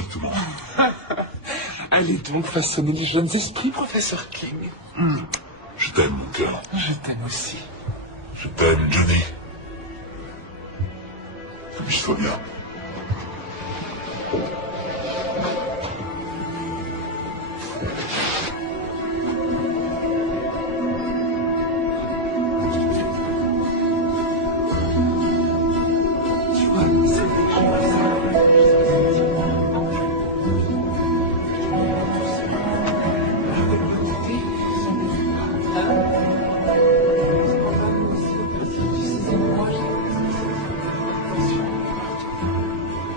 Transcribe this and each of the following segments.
correctement. Allez donc façonner les jeunes esprits, professeur King. Je t'aime, mon cœur. Je t'aime aussi. Je t'aime, Johnny. Amuse-toi bien.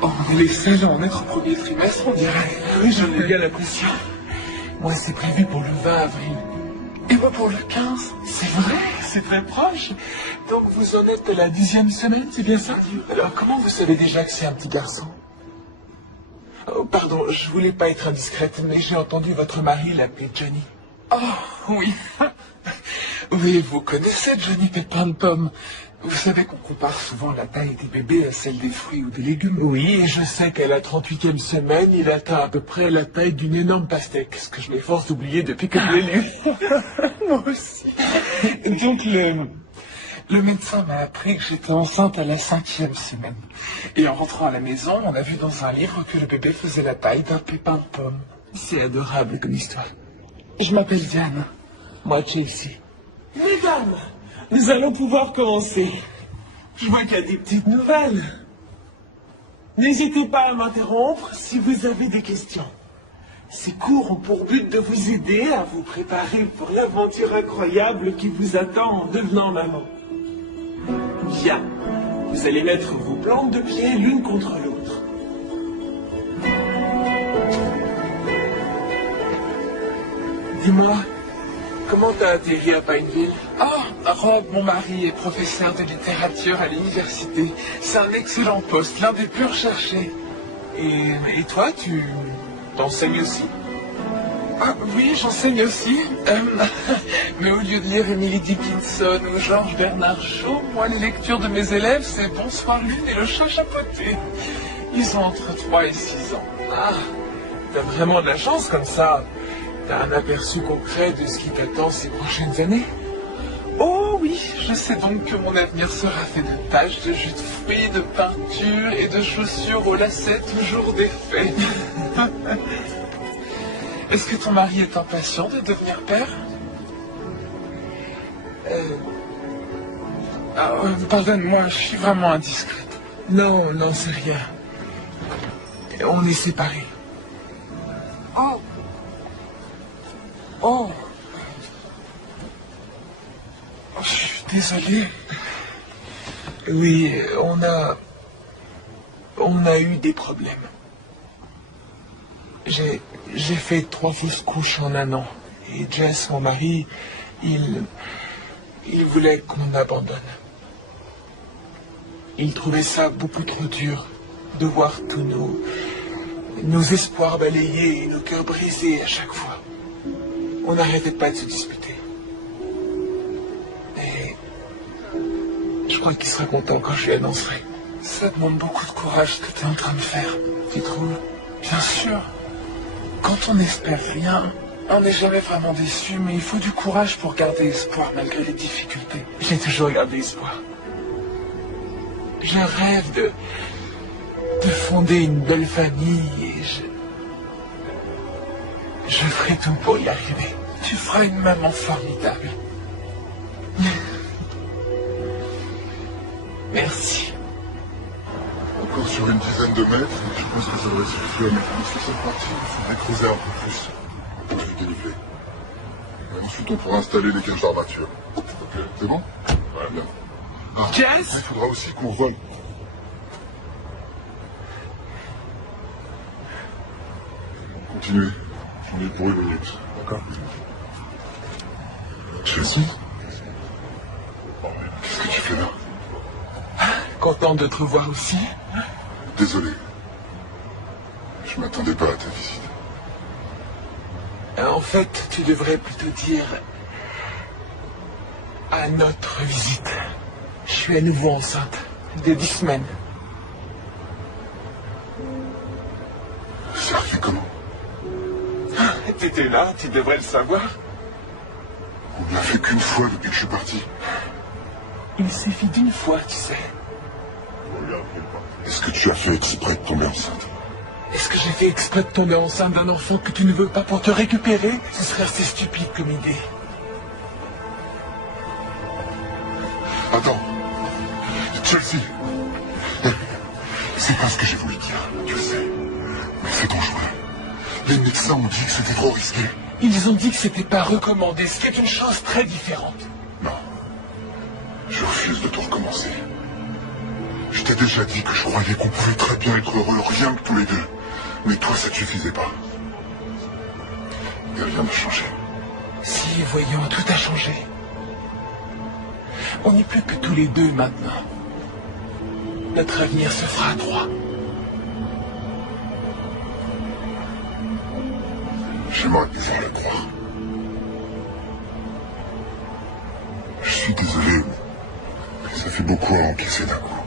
On est les seuls à en être au premier trimestre, on dirait. Oui, j'en ai bien l'impression. Moi, c'est prévu pour le 20 avril. Et moi pour le 15. C'est vrai, c'est très proche. Donc vous en êtes à la 10e semaine, c'est bien ça? Alors comment vous savez déjà que c'est un petit garçon? Oh, pardon, je voulais pas être indiscrète, mais j'ai entendu votre mari l'appeler Johnny. Oh, oui. Oui, vous connaissez Johnny Pépin de Pomme. Vous savez qu'on compare souvent la taille des bébés à celle des fruits ou des légumes. Oui, et je sais qu'à la 38e semaine, il atteint à peu près la taille d'une énorme pastèque, ce que je m'efforce d'oublier depuis que je l'ai lu. Moi aussi. Donc le médecin m'a appris que j'étais enceinte à la 5e semaine. Et en rentrant à la maison, on a vu dans un livre que le bébé faisait la taille d'un pépin de pomme. C'est adorable comme histoire. Je m'appelle Diane. Moi, Chelsea. Mesdames, nous allons pouvoir commencer. Je vois qu'il y a des petites nouvelles. N'hésitez pas à m'interrompre si vous avez des questions. Ces cours ont pour but de vous aider à vous préparer pour l'aventure incroyable qui vous attend en devenant maman. Bien. Vous allez mettre vos plantes de pied l'une contre l'autre. Dis-moi, comment t'as atterri à Pineville? Ah, Rob, mon mari, est professeur de littérature à l'université. C'est un excellent poste, l'un des plus recherchés. Et toi, tu t'enseignes aussi? Ah oui, j'enseigne aussi. Mais au lieu de lire Emily Dickinson ou Georges Bernard Shaw, moi, les lectures de mes élèves, c'est Bonsoir Lune et le chat chapeauté. Ils ont entre 3 et 6 ans. Ah, t'as vraiment de la chance comme ça. T'as un aperçu concret de ce qui t'attend ces prochaines années? Oh oui, je sais donc que mon avenir sera fait de taches, de jus de fruits, de peinture et de chaussures aux lacets toujours défaits. Est-ce que ton mari est impatient de devenir père? Pardonne-moi, je suis vraiment indiscrète. Non, non, c'est rien. On est séparés. Oh! Oh! Je suis désolé. Oui, on a eu des problèmes. J'ai fait 3 fausses couches en un an. Et Jess, mon mari, il voulait qu'on abandonne. Il trouvait ça beaucoup trop dur de voir tous nos espoirs balayés et nos cœurs brisés à chaque fois. On n'arrêtait pas de se disputer. Et je crois qu'il sera content quand je lui annoncerai. Ça demande beaucoup de courage ce que tu es en train de faire, tu trouves? Bien sûr. Quand on n'espère rien, on n'est jamais vraiment déçu, mais il faut du courage pour garder espoir malgré les difficultés. J'ai toujours gardé espoir. Je rêve de fonder une belle famille et je ferai tout pour y arriver. Tu feras une maman formidable. Merci. Encore sur une dizaine de mètres, je pense que ça devrait suffire. Mais sur cette partie, il faudrait creuser un peu plus. Pour le dénivelé. Et ensuite, on pourra installer les cages d'armature. Ok, c'est bon? Ouais, bien. Ah, Jess? il faudra aussi qu'on vole. Continuez. J'en ai pour 1 minute. D'accord? Chelsea? Qu'est-ce que tu fais là? Content de te revoir aussi. Désolé. Je m'attendais pas à ta visite. En fait, tu devrais plutôt dire à notre visite. Je suis à nouveau enceinte de 10 semaines. comment? T'étais là, tu devrais le savoir. On ne l'a fait qu'une fois depuis que je suis parti. Il suffit d'une fois, tu sais. Est-ce que tu as fait exprès de tomber enceinte? Est-ce que j'ai fait exprès de tomber enceinte d'un enfant que tu ne veux pas pour te récupérer? Ce serait assez stupide comme idée. Attends. Chelsea. C'est pas ce que j'ai voulu dire, tu le sais. Mais c'est dangereux. Les médecins ont dit que c'était trop risqué. Ils ont dit que c'était pas recommandé, ce qui est une chose très différente. Non. Je refuse de tout recommencer. Je t'ai déjà dit que je croyais qu'on pouvait très bien être heureux, rien que tous les deux. Mais toi, ça ne suffisait pas. Et rien n'a changé. Si, voyons, tout a changé. On n'est plus que tous les deux maintenant. Notre avenir se fera à trois. J'aimerais pouvoir le croire. Je suis désolé, mais ça fait beaucoup à encaisser d'un coup.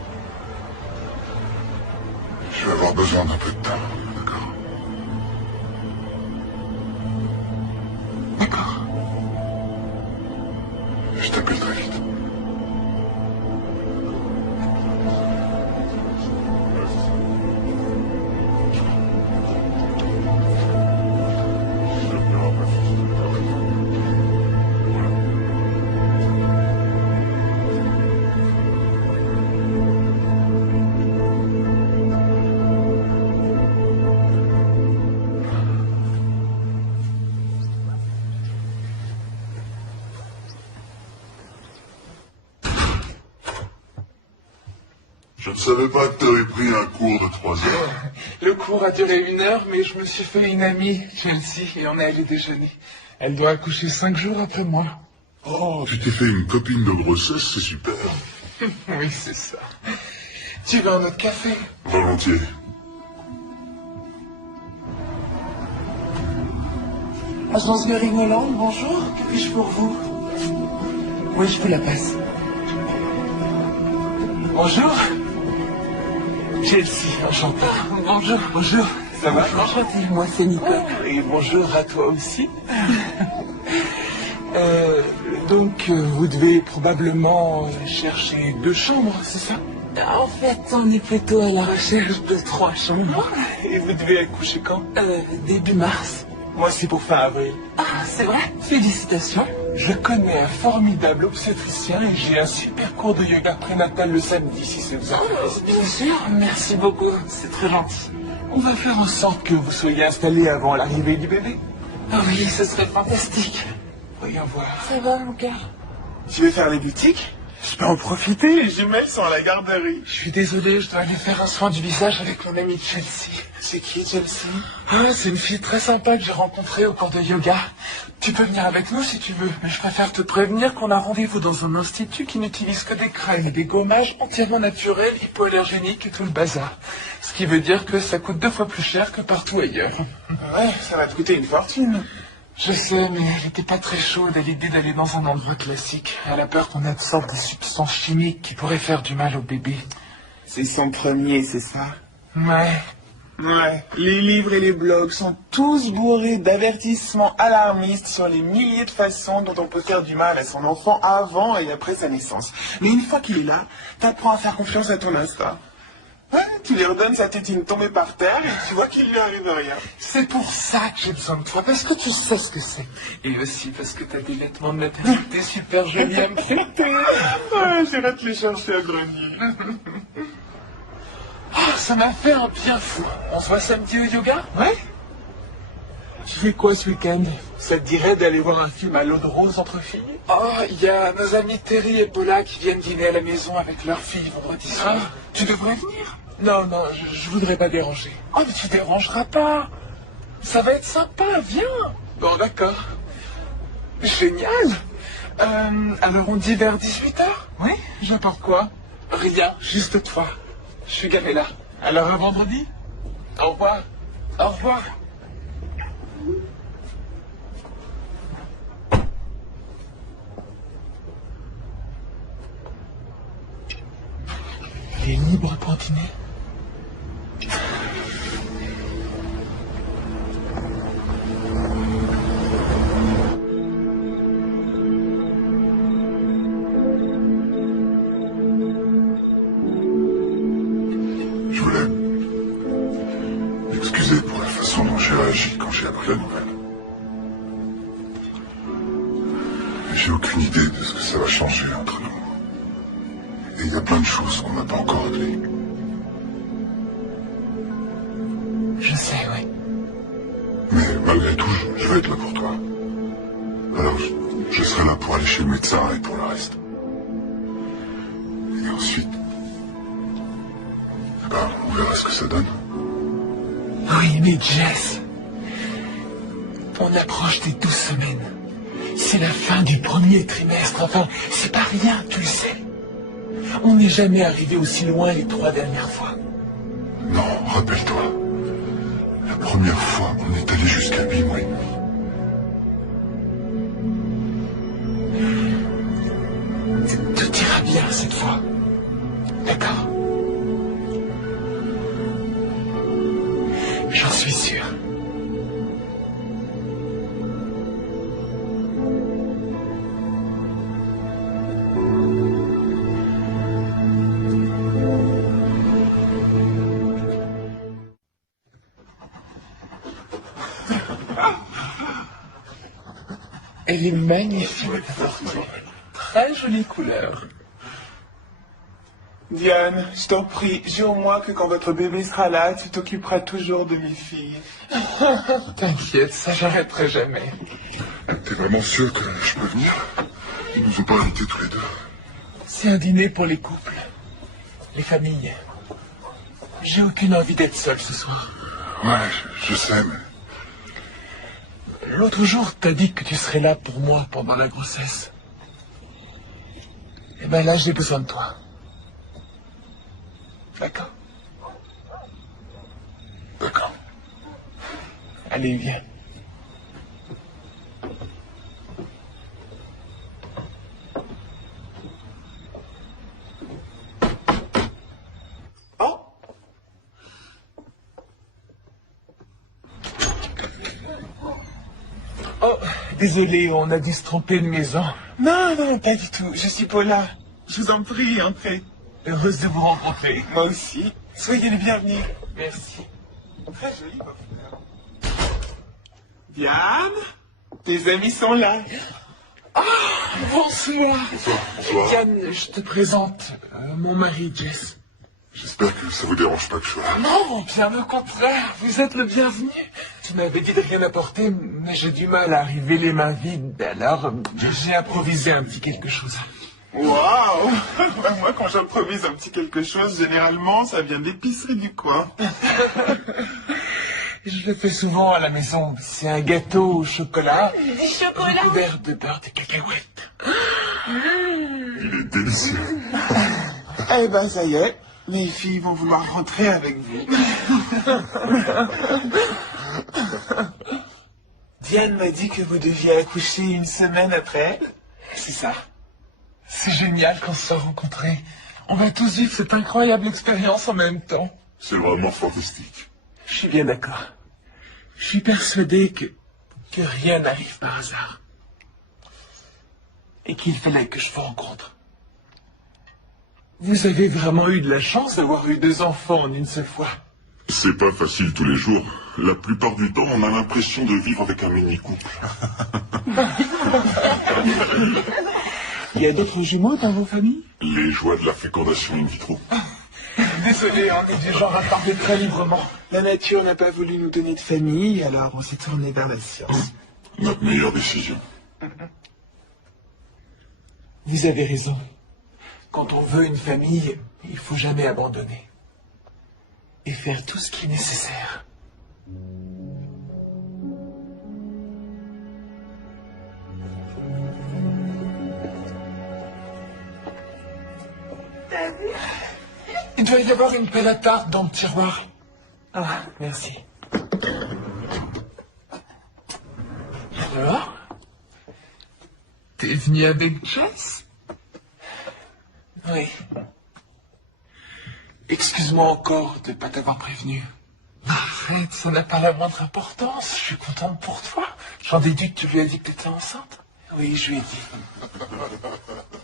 Je vais avoir besoin d'un peu de temps, d'accord? D'accord. Je t'appelle très vite. Je ne savais pas que tu avais pris un cours de 3 heures. Le cours a duré 1 heure, mais je me suis fait une amie, Chelsea, et on est allé déjeuner. Elle doit accoucher 5 jours après moi. Oh, tu t'es fait une copine de grossesse, c'est super. Oui, c'est ça. Tu veux un autre café? Volontiers. Agence Göring-Holland, bonjour. Que puis-je pour vous? Oui, je vous la passe. Bonjour. Chelsea, enchanté. Bonjour. Bonjour. Ça va? Enchanté, moi c'est Nicole. Et bonjour à toi aussi. Vous devez probablement chercher 2 chambres, c'est ça? En fait, on est plutôt à la recherche de 3 chambres. Et vous devez accoucher quand? Début mars. Moi, c'est pour fin avril. Ah, c'est vrai? Félicitations. Je connais un formidable obstétricien et j'ai un super cours de yoga prénatal le samedi, si ça vous intéresse. Bien sûr, merci beaucoup, c'est très gentil. On va faire en sorte que vous soyez installés avant l'arrivée du bébé. Ah oui, ce serait fantastique. Voyons voir. Ça va, mon cœur? Tu veux faire les boutiques? Je peux en profiter, les jumelles sont à la garderie. Je suis désolé, je dois aller faire un soin du visage avec mon amie Chelsea. C'est qui, Chelsea? Ah, c'est une fille très sympa que j'ai rencontrée au cours de yoga. Tu peux venir avec nous si tu veux, mais je préfère te prévenir qu'on a rendez-vous dans un institut qui n'utilise que des crèmes et des gommages entièrement naturels, hypoallergéniques et tout le bazar. Ce qui veut dire que ça coûte 2 fois plus cher que partout ailleurs. Ouais, ça va te coûter une fortune. Je sais, mais elle n'était pas très chaude à l'idée d'aller dans un endroit classique. Elle a peur qu'on absorbe des substances chimiques qui pourraient faire du mal au bébé. C'est son premier, c'est ça? Ouais. Ouais. Les livres et les blogs sont tous bourrés d'avertissements alarmistes sur les milliers de façons dont on peut faire du mal à son enfant avant et après sa naissance. Mais une fois qu'il est là, t'apprends à faire confiance à ton instinct. Ouais, tu lui redonnes sa tétine tombée par terre et tu vois qu'il lui arrive rien. C'est pour ça que j'ai besoin de toi, parce que tu sais ce que c'est. Et aussi parce que t'as des vêtements de maternité super jolis à me prêter. Ouais, j'irai te les chercher à grenier. Ah, ça m'a fait un bien fou. On se voit samedi au yoga? Ouais? Tu fais quoi ce week-end? Ça te dirait d'aller voir un film à l'eau de rose entre filles? Oh, il y a nos amis Terry et Paula qui viennent dîner à la maison avec leur fille vendredi soir. Tu devrais venir. Non, je voudrais pas déranger. Oh, mais tu dérangeras pas. Ça va être sympa, viens. Bon, d'accord. Génial. Alors on dit vers 18h? Oui, j'apporte quoi? Rien, juste toi. Je suis gavé là. Alors à vendredi? Au revoir. Au revoir. Elle est libre pour dîner. Excusez pour la façon dont j'ai réagi quand j'ai appris la nouvelle. J'ai aucune idée de ce que ça va changer entre nous. Et il y a plein de choses qu'on n'a pas encore réglées. Je sais, oui. Mais malgré tout, je vais être là pour toi. Alors, je serai là pour aller chez le médecin et pour le reste. Et ensuite, on verra ce que ça donne. Oui, mais Jess, on approche des 12 semaines. C'est la fin du premier trimestre. Enfin, c'est pas rien, tu le sais. On n'est jamais arrivé aussi loin les 3 dernières fois. Non, rappelle-toi. La première fois, on est allé jusqu'à 8 mois et demi. Tout ira bien cette fois. D'accord? J'en suis sûr. Elle est magnifique. Très jolie couleur. Diane, je t'en prie, jure-moi que quand votre bébé sera là, tu t'occuperas toujours de mes filles. T'inquiète, ça j'arrêterai jamais. T'es vraiment sûr que je peux venir? Ils nous ont pas invités tous les deux. C'est un dîner pour les couples, les familles. J'ai aucune envie d'être seule ce soir. Ouais, je sais, mais... L'autre jour, t'as dit que tu serais là pour moi pendant la grossesse. Eh ben là, j'ai besoin de toi. D'accord? D'accord. Allez, viens. Oh! Oh, désolé, on a dû se tromper de maison. Non, non, pas du tout. Je suis Paula. Je vous en prie, entrez. Heureuse de vous rencontrer. Moi aussi. Soyez les bienvenus. Merci. Très joli, vos fleurs. Diane, tes amis sont là. Bonsoir. Bonsoir. Diane, je te présente mon mari, Jess. J'espère que ça vous dérange pas que je sois là. Non, bien au contraire, vous êtes le bienvenu. Tu m'avais dit de rien apporter, mais j'ai du mal à arriver les mains vides, alors j'ai improvisé un petit quelque chose. Waouh! Moi, quand j'improvise un petit quelque chose, généralement, ça vient de l'épicerie du coin. Je le fais souvent à la maison. C'est un gâteau au chocolat. Du chocolat? Recouvert de beurre de cacahuètes. Il est délicieux. Eh ben, ça y est. Mes filles vont vouloir rentrer avec vous. Diane m'a dit que vous deviez accoucher une semaine après. C'est ça. C'est génial qu'on se soit rencontrés. On va tous vivre cette incroyable expérience en même temps. C'est vraiment fantastique. Je suis bien d'accord. Je suis persuadé que rien n'arrive par hasard. Et qu'il fallait que je vous rencontre. Vous avez vraiment eu de la chance d'avoir eu 2 enfants en une seule fois. C'est pas facile tous les jours. La plupart du temps, on a l'impression de vivre avec un mini-couple. Il y a d'autres jumeaux dans vos familles? Les joies de la fécondation in vitro. Désolé, on est du genre à parler très librement. La nature n'a pas voulu nous donner de famille, alors on s'est tourné vers la science. Notre meilleure décision. Vous avez raison. Quand on veut une famille, il faut jamais abandonner. Et faire tout ce qui est nécessaire. Il doit y avoir une pelle à tarte dans le tiroir. Ah, merci. Alors? T'es venu avec Jess? Oui. Excuse-moi encore de ne pas t'avoir prévenu. Arrête, ça n'a pas la moindre importance. Je suis contente pour toi. J'en déduis que tu lui as dit que t'étais enceinte. Oui, je lui ai dit.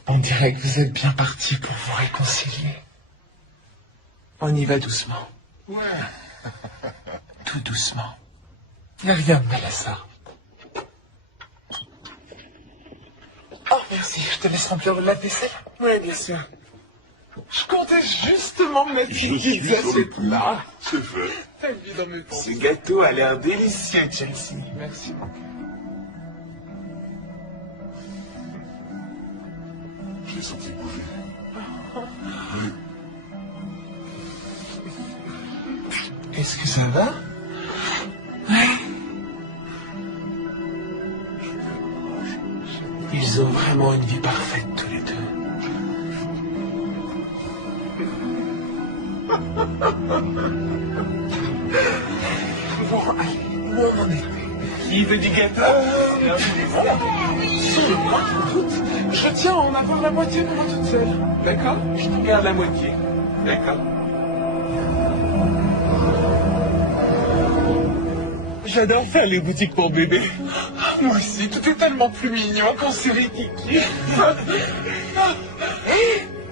On dirait que vous êtes bien partis pour vous réconcilier. On y va doucement. Ouais. tout doucement. Il n'y a rien de mal à ça. Oh, merci. Je te laisse remplir le lave-vaisselle. Oui, bien sûr. Je comptais justement mettre Je une suis pizza sur sur le le coup. plat. C'est fait. T'as envie d'en mettre Ce gâteau a l'air délicieux, Chelsea. Merci, mon cœur. Je l'ai senti bouger. Est-ce que ça va? Ils ont vraiment une vie parfaite, tous les deux. Bon, allez, où on en était? Qui veut du gâteau? Sur le moindre doute, je tiens à en avoir la moitié pour moi toute seule. D'accord? Je te garde la moitié. D'accord? J'adore faire les boutiques pour bébé. Moi aussi, tout est tellement plus mignon quand c'est Rikiki.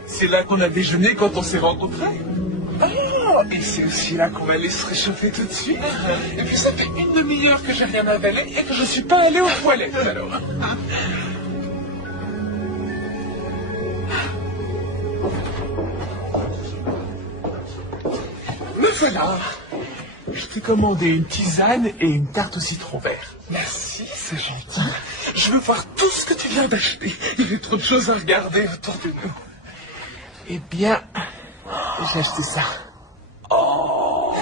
C'est là qu'on a déjeuné quand on s'est rencontrés. Oh, et c'est aussi là qu'on va aller se réchauffer tout de suite. Et puis ça fait une demi-heure que j'ai rien avalé et que je suis pas allé aux toilettes alors. Me voilà. Je t'ai commandé une tisane et une tarte au citron vert. Merci, c'est gentil. Je veux voir tout ce que tu viens d'acheter. Il y a trop de choses à regarder autour de nous. Eh bien, j'ai acheté ça. Oh,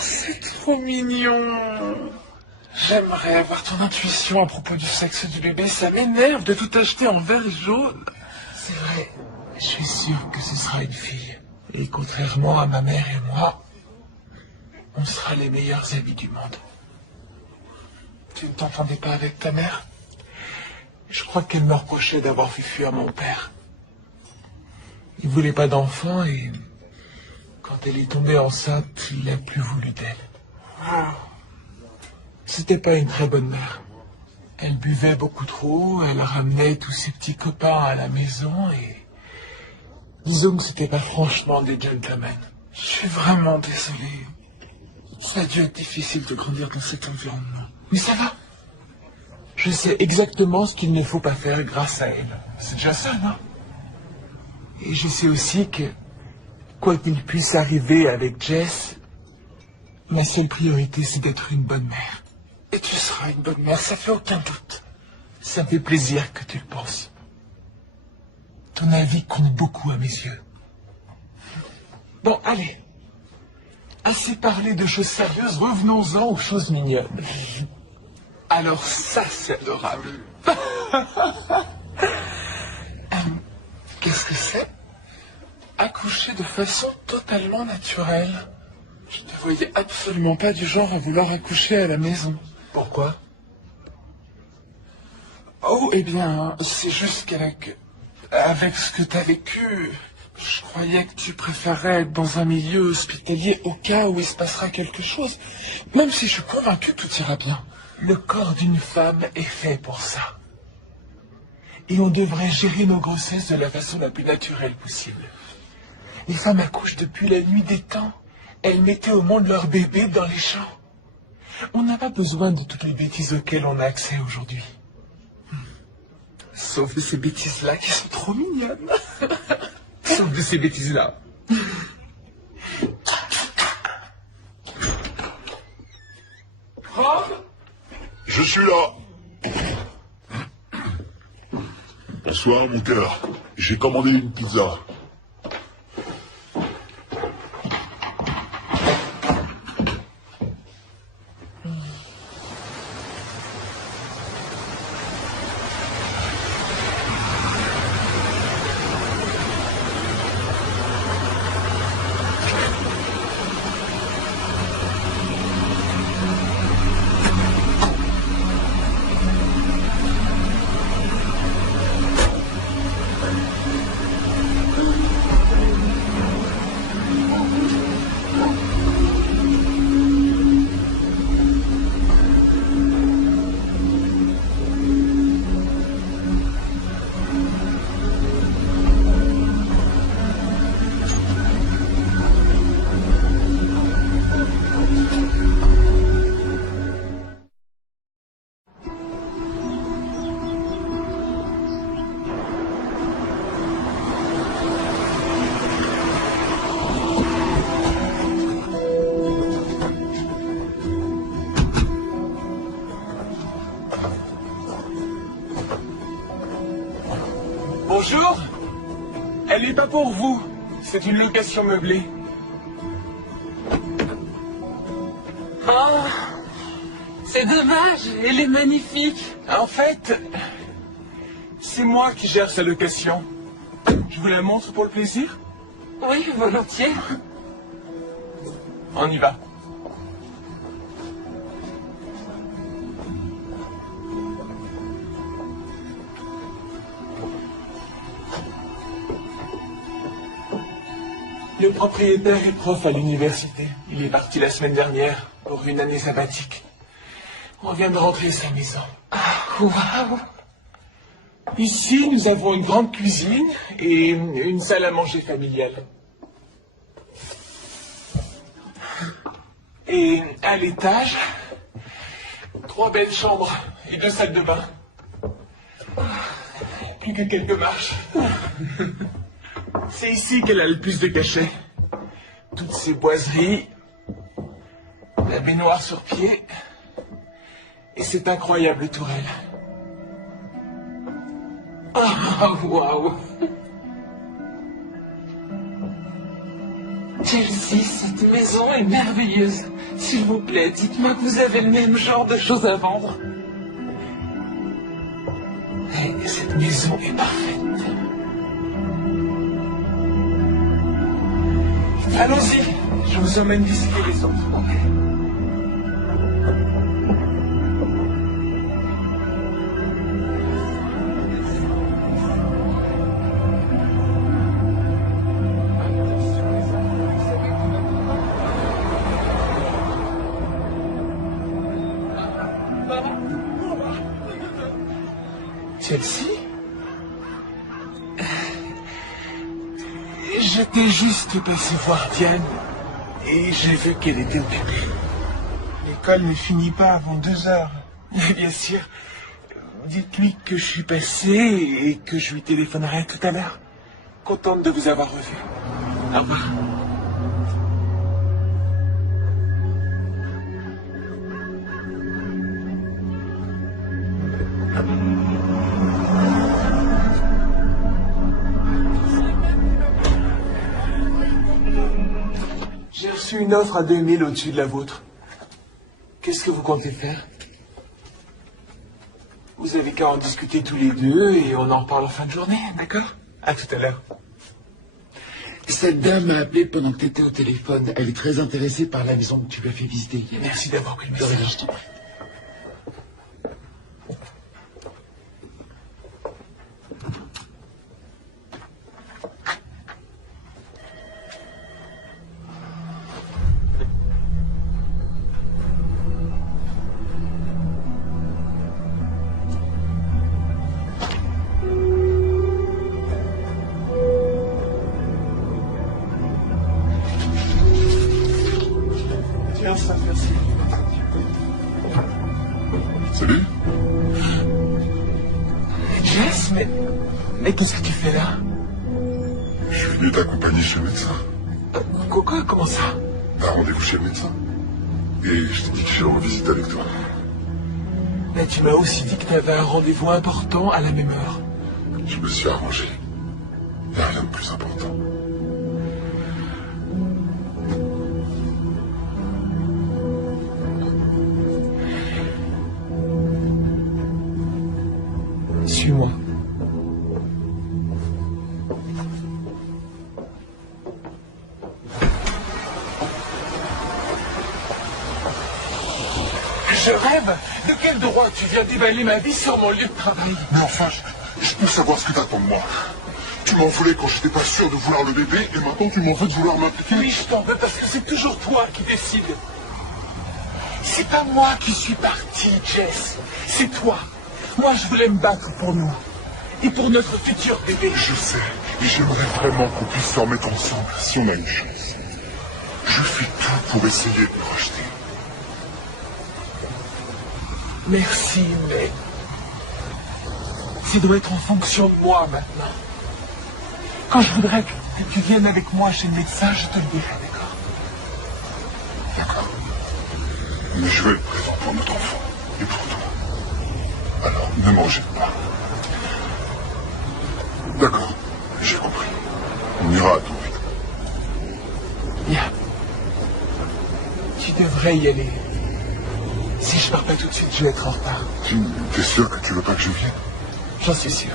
c'est trop mignon. J'aimerais avoir ton intuition à propos du sexe du bébé. Ça m'énerve de tout acheter en vert jaune. C'est vrai, je suis sûr que ce sera une fille. Et contrairement à ma mère et moi, on sera les meilleurs amis du monde. Tu ne t'entendais pas avec ta mère? Je crois qu'elle me reprochait d'avoir fait fuir mon père. Il voulait pas d'enfant et quand elle est tombée enceinte, il n'a plus voulu d'elle. C'était pas une très bonne mère. Elle buvait beaucoup trop, elle ramenait tous ses petits copains à la maison et disons que c'était pas franchement des gentlemen. Je suis vraiment désolé. Ça a dû être difficile de grandir dans cet environnement. Mais ça va. Je sais exactement ce qu'il ne faut pas faire grâce à elle. C'est déjà ça, non? Et je sais aussi que, quoi qu'il puisse arriver avec Jess, ma seule priorité c'est d'être une bonne mère. Et tu seras une bonne mère, ça fait aucun doute. Ça me fait plaisir que tu le penses. Ton avis compte beaucoup à mes yeux. Bon, allez. Assez parlé de choses sérieuses, revenons-en aux choses mignonnes. Alors ça, c'est adorable. Qu'est-ce que c'est? Accoucher de façon totalement naturelle. Je ne voyais absolument pas du genre à vouloir accoucher à la maison. Pourquoi? Oh, eh bien, c'est juste avec ce que t'as vécu, je croyais que tu préférais être dans un milieu hospitalier au cas où il se passera quelque chose. Même si je suis convaincu que tout ira bien. Le corps d'une femme est fait pour ça. Et on devrait gérer nos grossesses de la façon la plus naturelle possible. Les femmes accouchent depuis la nuit des temps. Elles mettaient au monde leur bébé dans les champs. On n'a pas besoin de toutes les bêtises auxquelles on a accès aujourd'hui. Sauf de ces bêtises-là qui sont trop mignonnes. Sauf de ces bêtises-là. Rob? Je suis là. Bonsoir, mon cœur. J'ai commandé une pizza. Bonjour. Elle n'est pas pour vous. C'est une location meublée. Oh, c'est dommage, elle est magnifique. En fait, c'est moi qui gère sa location. Je vous la montre pour le plaisir? Oui, volontiers. On y va. Le propriétaire est prof à l'université. Il est parti la semaine dernière pour une année sabbatique. On vient de rentrer à sa maison. Ah, waouh. Ici, nous avons une grande cuisine et une salle à manger familiale. Et à l'étage, 3 belles chambres et 2 salles de bain. Plus que quelques marches. C'est ici qu'elle a le plus de cachets. Toutes ces boiseries, la baignoire sur pied et cette incroyable tourelle. Ah, waouh. Chelsea, cette maison est merveilleuse. S'il vous plaît, dites-moi que vous avez le même genre de choses à vendre. Et cette maison est parfaite. Allons-y, je vous emmène visiter les autres. Chelsea? J'étais juste passé voir Diane et j'ai vu qu'elle était occupée. L'école ne finit pas avant 2 heures. Mais bien sûr, dites-lui que je suis passé et que je lui téléphonerai tout à l'heure. Contente de vous avoir revu. Au revoir. J'ai reçu une offre à 2000 au-dessus de la vôtre. Qu'est-ce que vous comptez faire? Vous avez qu'à en discuter tous les deux et on en reparle en fin de journée, d'accord? À tout à l'heure. Cette dame m'a appelé pendant que tu étais au téléphone. Elle est très intéressée par la maison que tu lui as fait visiter. Merci d'avoir pris le De rien, message. je t'en prie. Tiens, ça, merci. Salut. Jess, mais qu'est-ce que tu fais là? Je suis venu t'accompagner chez le médecin. Quoi? Comment ça? T'as rendez-vous chez le médecin. Et je t'ai dit que j'irais en visite avec toi. Mais tu m'as aussi dit que tu avais un rendez-vous important à la même heure. Je me suis arrangé. Il n'y a rien de plus important. Suis-moi. Je rêve. De quel droit tu viens déballer ma vie sur mon lieu de travail? Mais enfin, je peux savoir ce que t'attends de moi. Tu m'en voulais quand j'étais pas sûr de vouloir le bébé, et maintenant tu m'en veux de vouloir m'impliquer. Oui, je t'en veux parce que c'est toujours toi qui décides. C'est pas moi qui suis parti, Jess. C'est toi. Moi, je voulais me battre pour nous. Et pour notre futur bébé. Je sais, et j'aimerais vraiment qu'on puisse s'en mettre ensemble, si on a une chance. Je fais tout pour essayer de me rejeter. Merci, mais... ça doit être en fonction de moi, maintenant. Quand je voudrais que tu viennes avec moi chez le médecin, je te le dirai, d'accord? D'accord. Mais je vais être présent pour notre enfant, et pour toi. Alors, ne m'en jette pas. D'accord, j'ai compris. On ira à ton rythme. Bien. Tu devrais y aller. Si je pars pas tout de suite, je vais être en retard. T'es sûr que tu veux pas que je vienne? J'en suis sûr.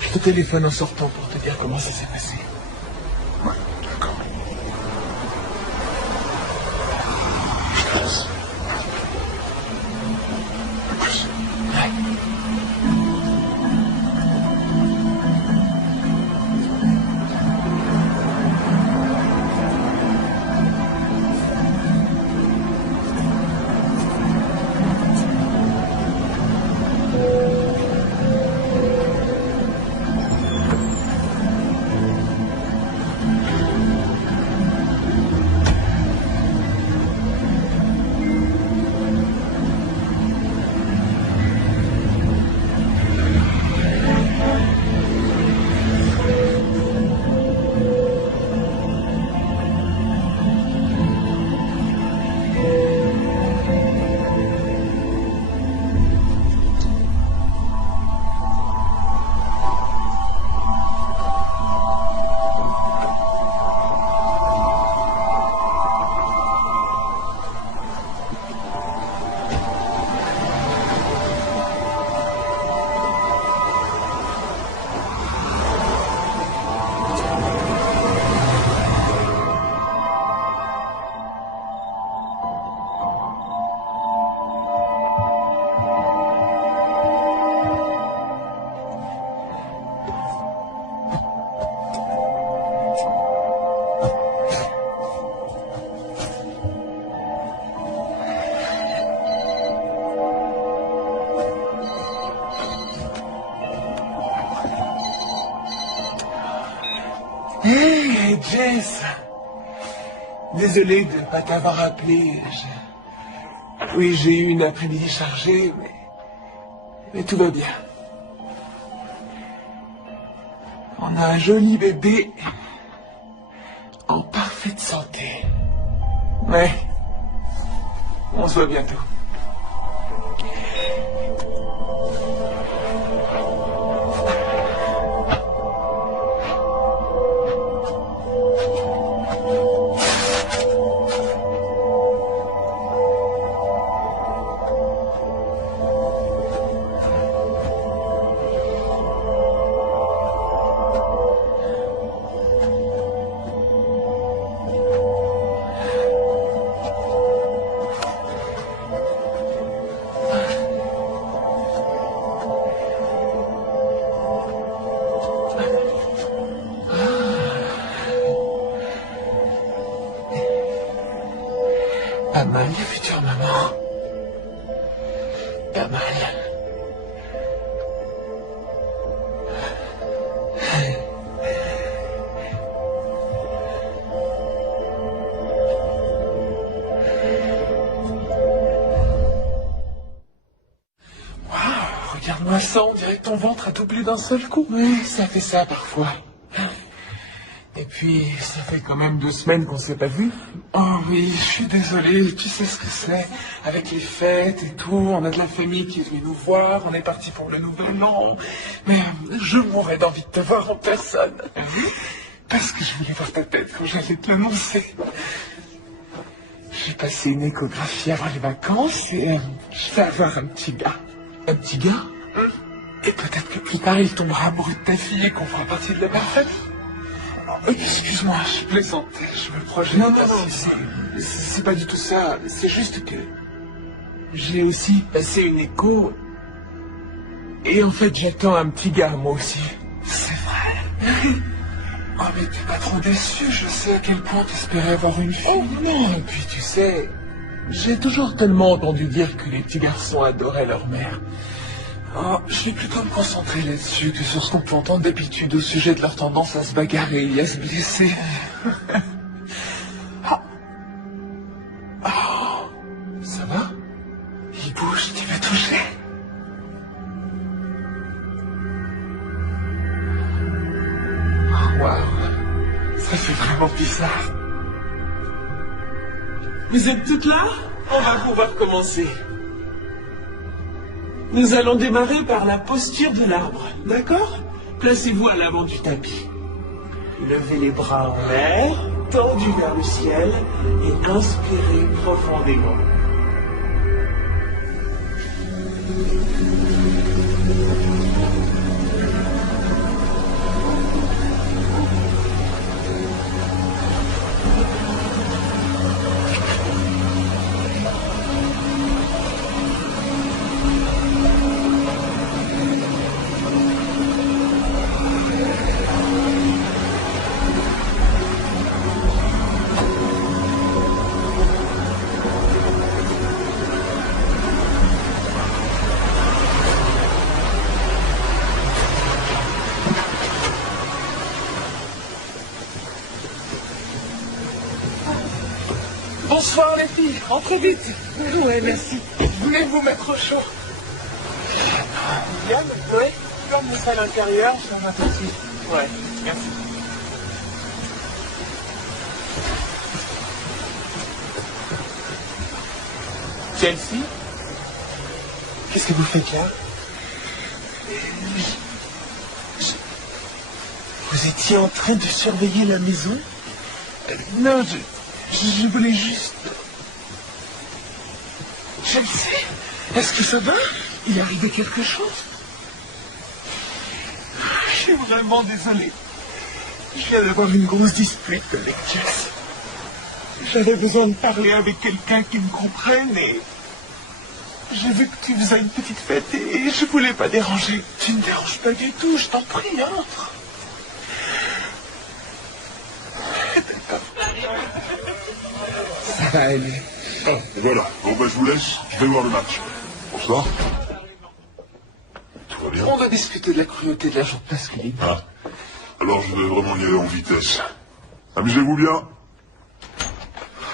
Je te téléphone en sortant pour te dire comment ça s'est passé. Ouais, d'accord. Je te laisse. À plus. Ouais. Hey, Jess. Désolé de ne pas t'avoir appelé. Oui, j'ai eu une après-midi chargée, mais tout va bien. On a un joli bébé en parfaite santé. Ouais, on se voit bientôt. Pas mal, future maman. Pas mal. Waouh, regarde-moi ça, on dirait que ton ventre a doublé d'un seul coup. Oui, ça fait ça parfois. Et puis, ça fait quand même 2 semaines qu'on s'est pas vus. Oh oui, je suis désolé, tu sais ce que c'est. Avec les fêtes et tout, on a de la famille qui est venue nous voir, on est parti pour le nouvel an. Mais je mourrais d'envie de te voir en personne. Parce que je voulais voir ta tête quand j'allais te l'annoncer. J'ai passé une échographie avant les vacances et je vais avoir un petit gars. Un petit gars? Et peut-être que plus tard il tombera amoureux de ta fille et qu'on fera partie de la parfaite. Excuse-moi, je plaisantais, je me projette. Non, c'est pas du tout ça. C'est juste que j'ai aussi passé une écho. Et en fait, j'attends un petit gars, moi aussi. C'est vrai. Oh, mais t'es pas trop déçu, je sais à quel point t'espérais avoir une fille. Oh non, et puis tu sais, j'ai toujours tellement entendu dire que les petits garçons adoraient leur mère. Oh, je vais plutôt me concentrer là-dessus que sur ce qu'on peut entendre d'habitude au sujet de leur tendance à se bagarrer et à se blesser. Oh, ça va? Il bouge, tu veux toucher? Oh, waouh, ça fait vraiment bizarre. Vous êtes toutes là? On va pouvoir commencer. Nous allons démarrer par la posture de l'arbre, d'accord? Placez-vous à l'avant du tapis. Levez les bras en l'air, tendus vers le ciel, et inspirez profondément. Bonsoir les filles, entrez vite. Ouais, merci. Venez vous mettre au chaud. Yann, ouais, tu vas me laisser à l'intérieur, je viens tout de suite. Ouais, merci. Chelsea, qu'est-ce que vous faites là? Vous étiez en train de surveiller la maison? Non, je voulais juste... Chelsea, est-ce que ça va? Il est arrivé quelque chose? Je suis vraiment désolé. Je viens d'avoir une grosse dispute avec Jess. J'avais besoin de parler avec quelqu'un qui me comprenne et... J'ai vu que tu faisais une petite fête et je voulais pas déranger. Tu ne déranges pas du tout, je t'en prie, entre. Ça va aller. Ah, et voilà. Bon, ben, je vous laisse. Je vais voir le match. Bonsoir. Tout va bien? On va discuter de la cruauté de la joute masculine. Ah. Alors, je vais vraiment y aller en vitesse. Amusez-vous bien.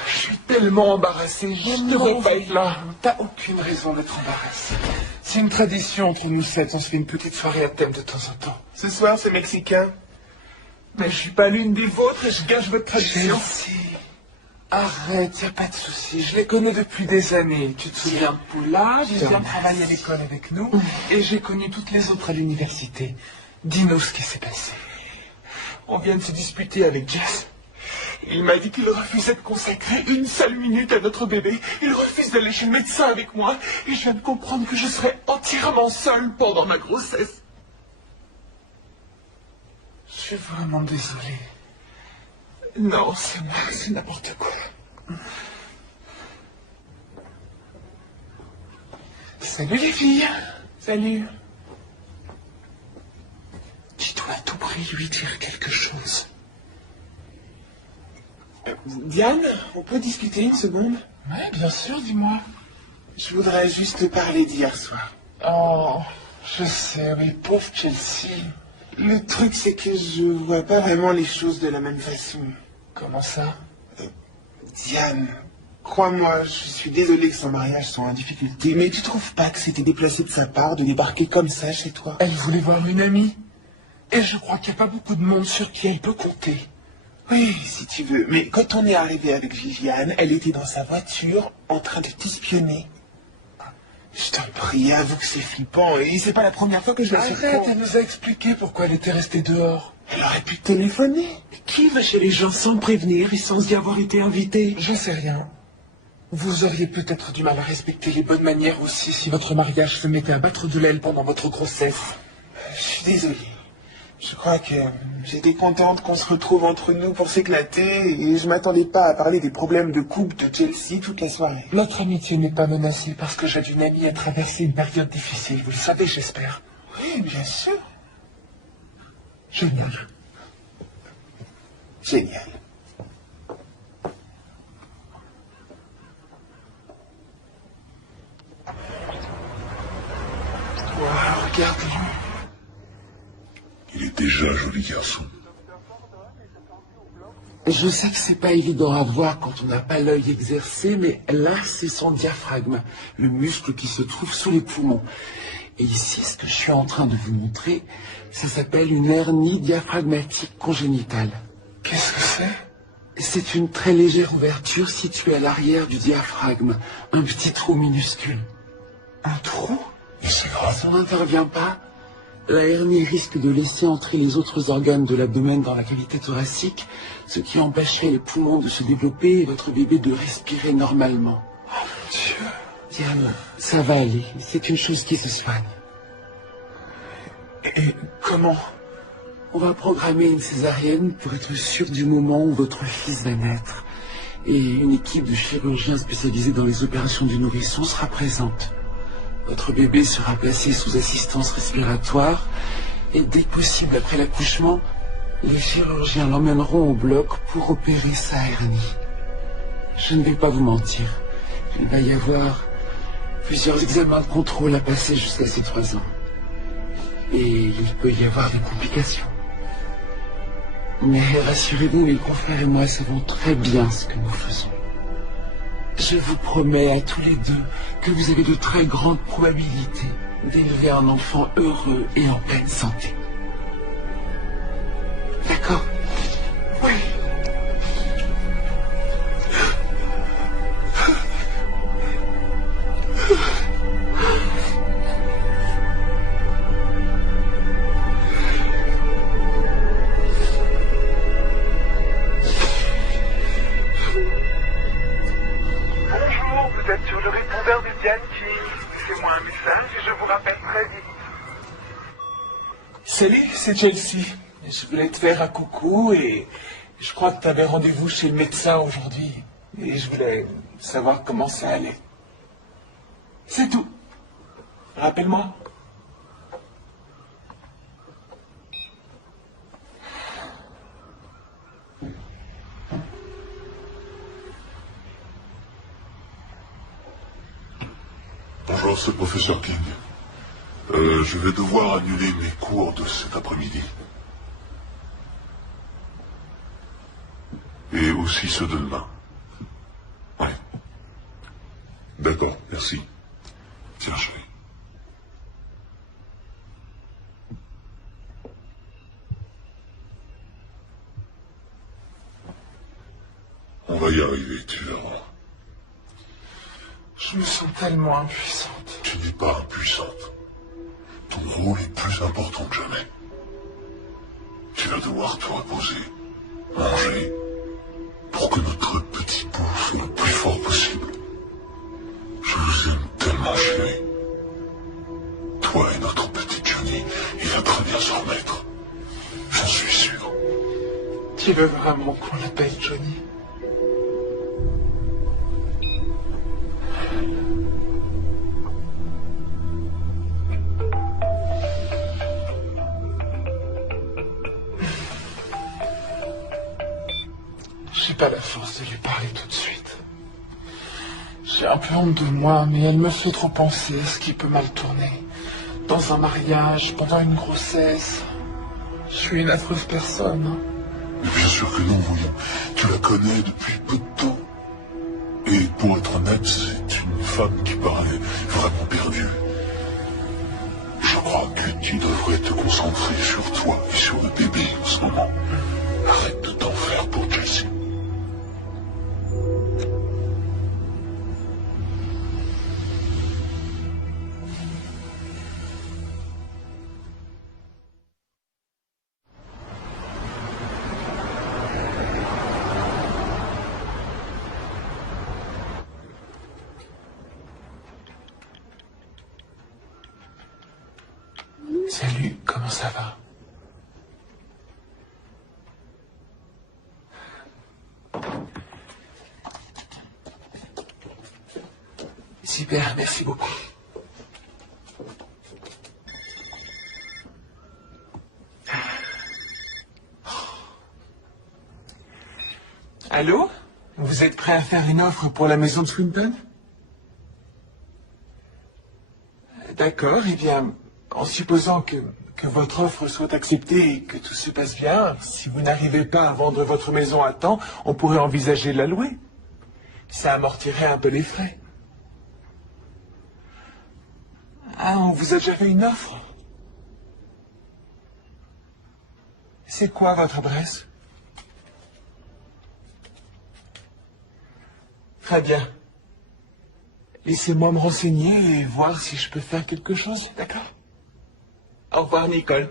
Je suis tellement embarrassé, je ne veux pas être là. T'as aucune raison d'être embarrassé. C'est une tradition entre nous sept, on se fait une petite soirée à thème de temps en temps. Ce soir, c'est mexicain. Mais je suis pas l'une des vôtres et je gâche votre tradition. Arrête, y a pas de souci. Je les connais depuis des années. Tu te souviens de Poula, j'ai bien travaillé à l'école avec nous et j'ai connu toutes les autres à l'université. Dis-nous ce qui s'est passé. On vient de se disputer avec Jess. Il m'a dit qu'il refusait de consacrer une seule minute à notre bébé. Il refuse d'aller chez le médecin avec moi et je viens de comprendre que je serai entièrement seule pendant ma grossesse. Je suis vraiment désolé. Non, c'est n'importe quoi. Salut les filles. Salut. Tu dois à tout prix lui dire quelque chose. Diane, on peut discuter une seconde? Ouais, bien sûr, dis-moi. Je voudrais juste te parler d'hier soir. Oh, je sais, mais pauvre Chelsea. Le truc, c'est que je vois pas vraiment les choses de la même façon. Comment ça? Diane, crois-moi, je suis désolé que son mariage soit en difficulté, mais tu trouves pas que c'était déplacé de sa part de débarquer comme ça chez toi? Elle voulait voir une amie. Et je crois qu'il n'y a pas beaucoup de monde sur qui elle peut compter. Oui, si tu veux, mais quand on est arrivé avec Viviane, elle était dans sa voiture en train de t'espionner. Je t'en prie, avoue que c'est flippant, et c'est pas la première fois que je la fais. Arrête, elle nous a expliqué pourquoi elle était restée dehors. Elle aurait pu téléphoner. Qui va chez les gens sans prévenir et sans y avoir été invité? J'en sais rien. Vous auriez peut-être du mal à respecter les bonnes manières aussi si votre mariage se mettait à battre de l'aile pendant votre grossesse. Je suis désolé. Je crois que j'étais contente qu'on se retrouve entre nous pour s'éclater et je m'attendais pas à parler des problèmes de couple de Chelsea toute la soirée. Notre amitié n'est pas menacée parce que j'ai une amie à traverser une période difficile. Vous le savez, j'espère. Oui, bien sûr. Génial. Génial. Wow, regarde-le. Il est déjà un joli garçon. Je sais que c'est pas évident à voir quand on n'a pas l'œil exercé, mais là, c'est son diaphragme, le muscle qui se trouve sous les poumons. Et ici, ce que je suis en train de vous montrer, ça s'appelle une hernie diaphragmatique congénitale. Qu'est-ce que c'est? C'est une très légère ouverture située à l'arrière du diaphragme, un petit trou minuscule. Un trou? Et c'est grave. Ça n'intervient pas. La hernie risque de laisser entrer les autres organes de l'abdomen dans la cavité thoracique, ce qui empêcherait les poumons de se développer et votre bébé de respirer normalement. Oh mon Dieu. Diane, ça va aller. C'est une chose qui se soigne. Et comment? On va programmer une césarienne pour être sûr du moment où votre fils va naître. Et une équipe de chirurgiens spécialisés dans les opérations du nourrisson sera présente. Votre bébé sera placé sous assistance respiratoire et dès que possible après l'accouchement, les chirurgiens l'emmèneront au bloc pour opérer sa hernie. Je ne vais pas vous mentir, il va y avoir plusieurs examens de contrôle à passer jusqu'à ses 3 ans. Et il peut y avoir des complications. Mais rassurez-vous, mes confrères et moi savons très bien ce que nous faisons. Je vous promets à tous les deux que vous avez de très grandes probabilités d'élever un enfant heureux et en pleine santé. D'accord? Oui. Bonjour, vous êtes sur le répondeur de Diane qui... Laissez-moi un message et je vous rappelle très vite. Salut, c'est Chelsea. Je voulais te faire un coucou et je crois que tu avais rendez-vous chez le médecin aujourd'hui. Et je voulais savoir comment ça allait. C'est tout. Rappelle-moi. Bonjour, c'est le professeur King. Je vais devoir annuler mes cours de cet après-midi. Et aussi ceux de demain. Ouais. D'accord, merci. Tiens, chérie. On va y arriver, tu verras. Je me sens tellement impuissante. Tu n'es pas impuissante. Ton rôle est plus important que jamais. Tu vas devoir te reposer, manger, pour que notre petit bout soit le plus fort possible. Je vous aime tellement, chérie. Toi et notre petit Johnny, il va très bien se remettre. J'en suis sûr. Tu veux vraiment qu'on l'appelle Johnny? J'ai pas la force de lui parler tout de suite. J'ai un peu honte de moi, mais elle me fait trop penser à ce qui peut mal tourner. Dans un mariage, pendant une grossesse. Je suis une affreuse personne. Hein. Mais bien sûr que non, oui. Tu la connais depuis peu de temps. Et pour être honnête, c'est une femme qui paraît vraiment perdue. Je crois que tu devrais te concentrer sur toi et sur le bébé en ce moment. Arrête de t'en faire pour Jessie. Salut, comment ça va? Super, merci beaucoup. Allô? Vous êtes prêt à faire une offre pour la maison de Swinton? D'accord, eh bien, en supposant que votre offre soit acceptée et que tout se passe bien, si vous n'arrivez pas à vendre votre maison à temps, on pourrait envisager de la louer. Ça amortirait un peu les frais. Ah, on vous a déjà fait une offre? C'est quoi votre adresse? Très bien. Laissez-moi me renseigner et voir si je peux faire quelque chose, d'accord? Au revoir, Nicole.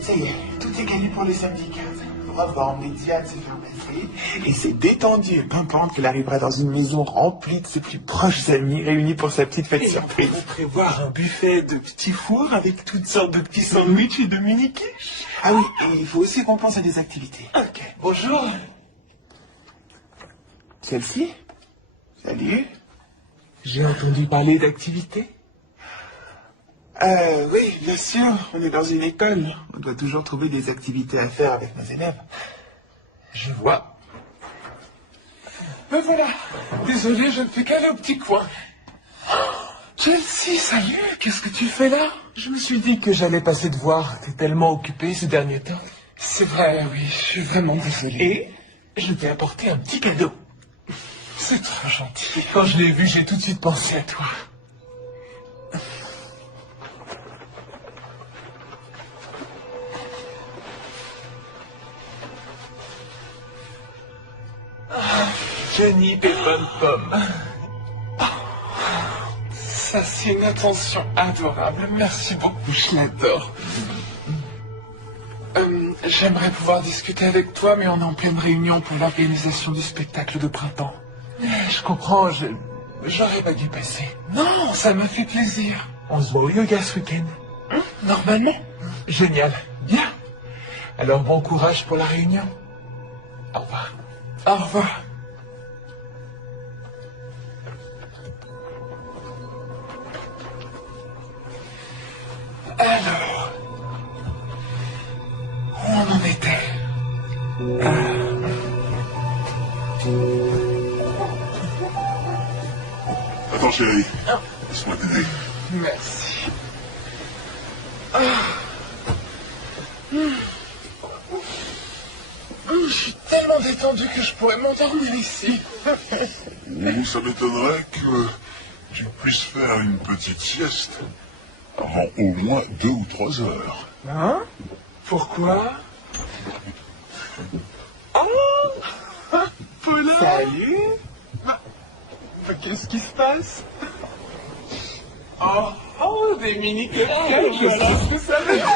Ça y est, tout est gagné pour les syndicats. On va voir Médiane se faire masser. Et c'est détendu et pimpante qu'elle arrivera dans une maison remplie de ses plus proches amis réunis pour sa petite fête surprise. On va prévoir un buffet de petits fours avec toutes sortes de petits sandwichs et de mini-quiches. Ah oui, et il faut aussi qu'on pense à des activités. Ok, bonjour. Celle-ci? Salut. J'ai entendu parler d'activités. Oui, bien sûr, on est dans une école. On doit toujours trouver des activités à faire avec nos élèves. Je vois. Me voilà. Désolé, je ne fais qu'aller au petit coin. Chelsea, salut. Qu'est-ce que tu fais là? Je me suis dit que j'allais passer te voir. T'es tellement occupée ces derniers temps. C'est vrai, oui. Je suis vraiment désolé. Et je t'ai apporté un petit cadeau. C'est trop gentil. Quand je l'ai vu, j'ai tout de suite pensé à toi. Jenny des bonnes pommes. Ça, c'est une attention adorable. Merci beaucoup, je l'adore. J'aimerais pouvoir discuter avec toi, mais on est en pleine réunion pour l'organisation du spectacle de printemps. Je comprends, j'aurais pas dû passer. Non, ça m'a fait plaisir. On se voit au yoga ce week-end. Normalement. Génial. Bien. Alors, bon courage pour la réunion. Au revoir. Au revoir. Alors, où on en était? Attends, chérie. Laisse-moi t'aider. Merci. Je suis tellement détendu que je pourrais m'endormir ici. Ou ça m'étonnerait que tu puisses faire une petite sieste avant au moins 2 ou 3 heures. Hein? Pourquoi? Oh! Paula! Salut. Qu'est-ce qui se passe? Oh, des mini cupcakes, je sais ce que ça veut dire.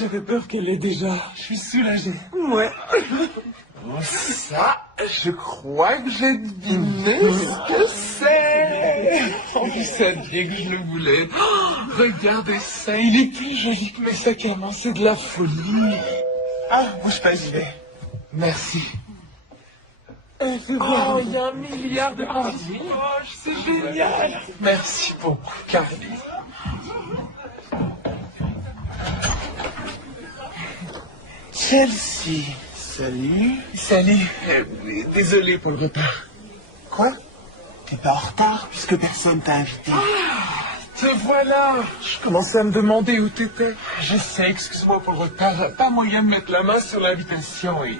J'avais peur qu'elle l'ait déjà. Je suis soulagé. Ouais. Ça, je crois que j'ai deviné ce que c'est. Oh, vous saviez que je le voulais. Oh, regardez ça, il est plus joli que mes sacs à main, c'est de la folie. Ah, bouge pas, j'y vais. Merci. Oh, il y a 1 milliard de petites poches, c'est génial. Merci beaucoup, Carly. Chelsea. Salut. Salut, désolé pour le retard. Quoi? T'es pas en retard puisque personne t'a invité. Te voilà. Je commençais à me demander où t'étais. Je sais, excuse-moi pour le retard. Pas moyen de mettre la main sur l'invitation et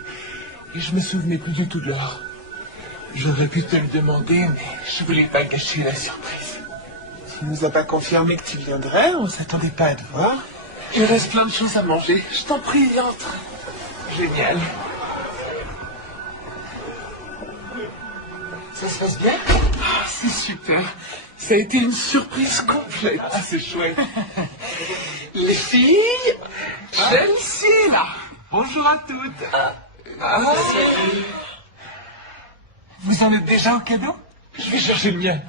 je me souvenais plus du tout de l'heure. J'aurais pu te le demander, mais je voulais pas gâcher la surprise. Tu nous as pas confirmé que tu viendrais, on s'attendait pas à te voir. Il reste plein de choses à manger. Je t'en prie, entre. Génial. Ça se passe bien? Ah, c'est super. Ça a été une surprise complète. Ah, c'est chouette. Les filles, Chelsea, là. Bonjour à toutes. Salut. Vous en êtes déjà au cadeau? Je vais chercher le mien.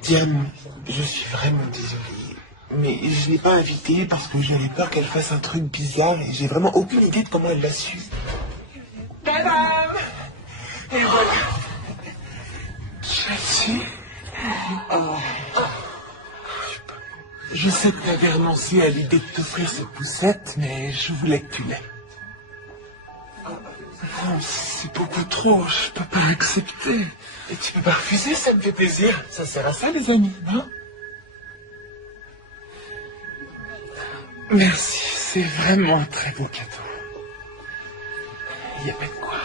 Diane, je suis vraiment désolé. Mais je l'ai pas invitée parce que j'avais peur qu'elle fasse un truc bizarre et j'ai vraiment aucune idée de comment elle l'a su. Madame! Et voilà. Chelsea. Je sais que tu avais renoncé à l'idée de t'offrir cette poussette, mais je voulais que tu l'aies. Non, c'est beaucoup trop, je peux pas accepter. Et tu peux pas refuser, ça me fait plaisir. Ça sert à ça, les amis, non? Merci, c'est vraiment un très beau cadeau. Il y a pas de quoi.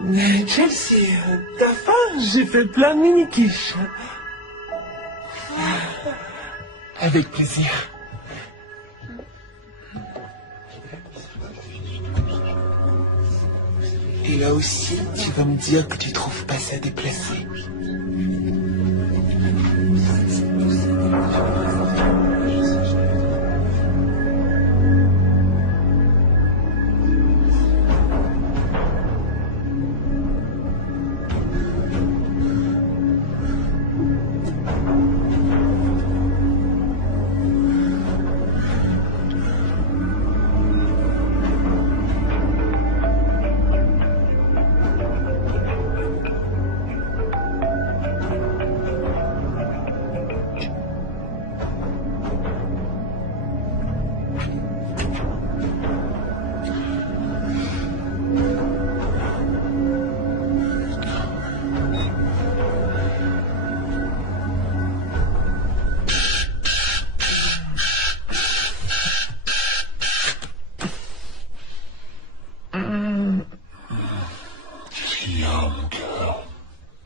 Mais Chelsea, t'as faim? J'ai fait plein de mini-quiches. Avec plaisir. Et là aussi, tu vas me dire que tu trouves pas ça déplacé.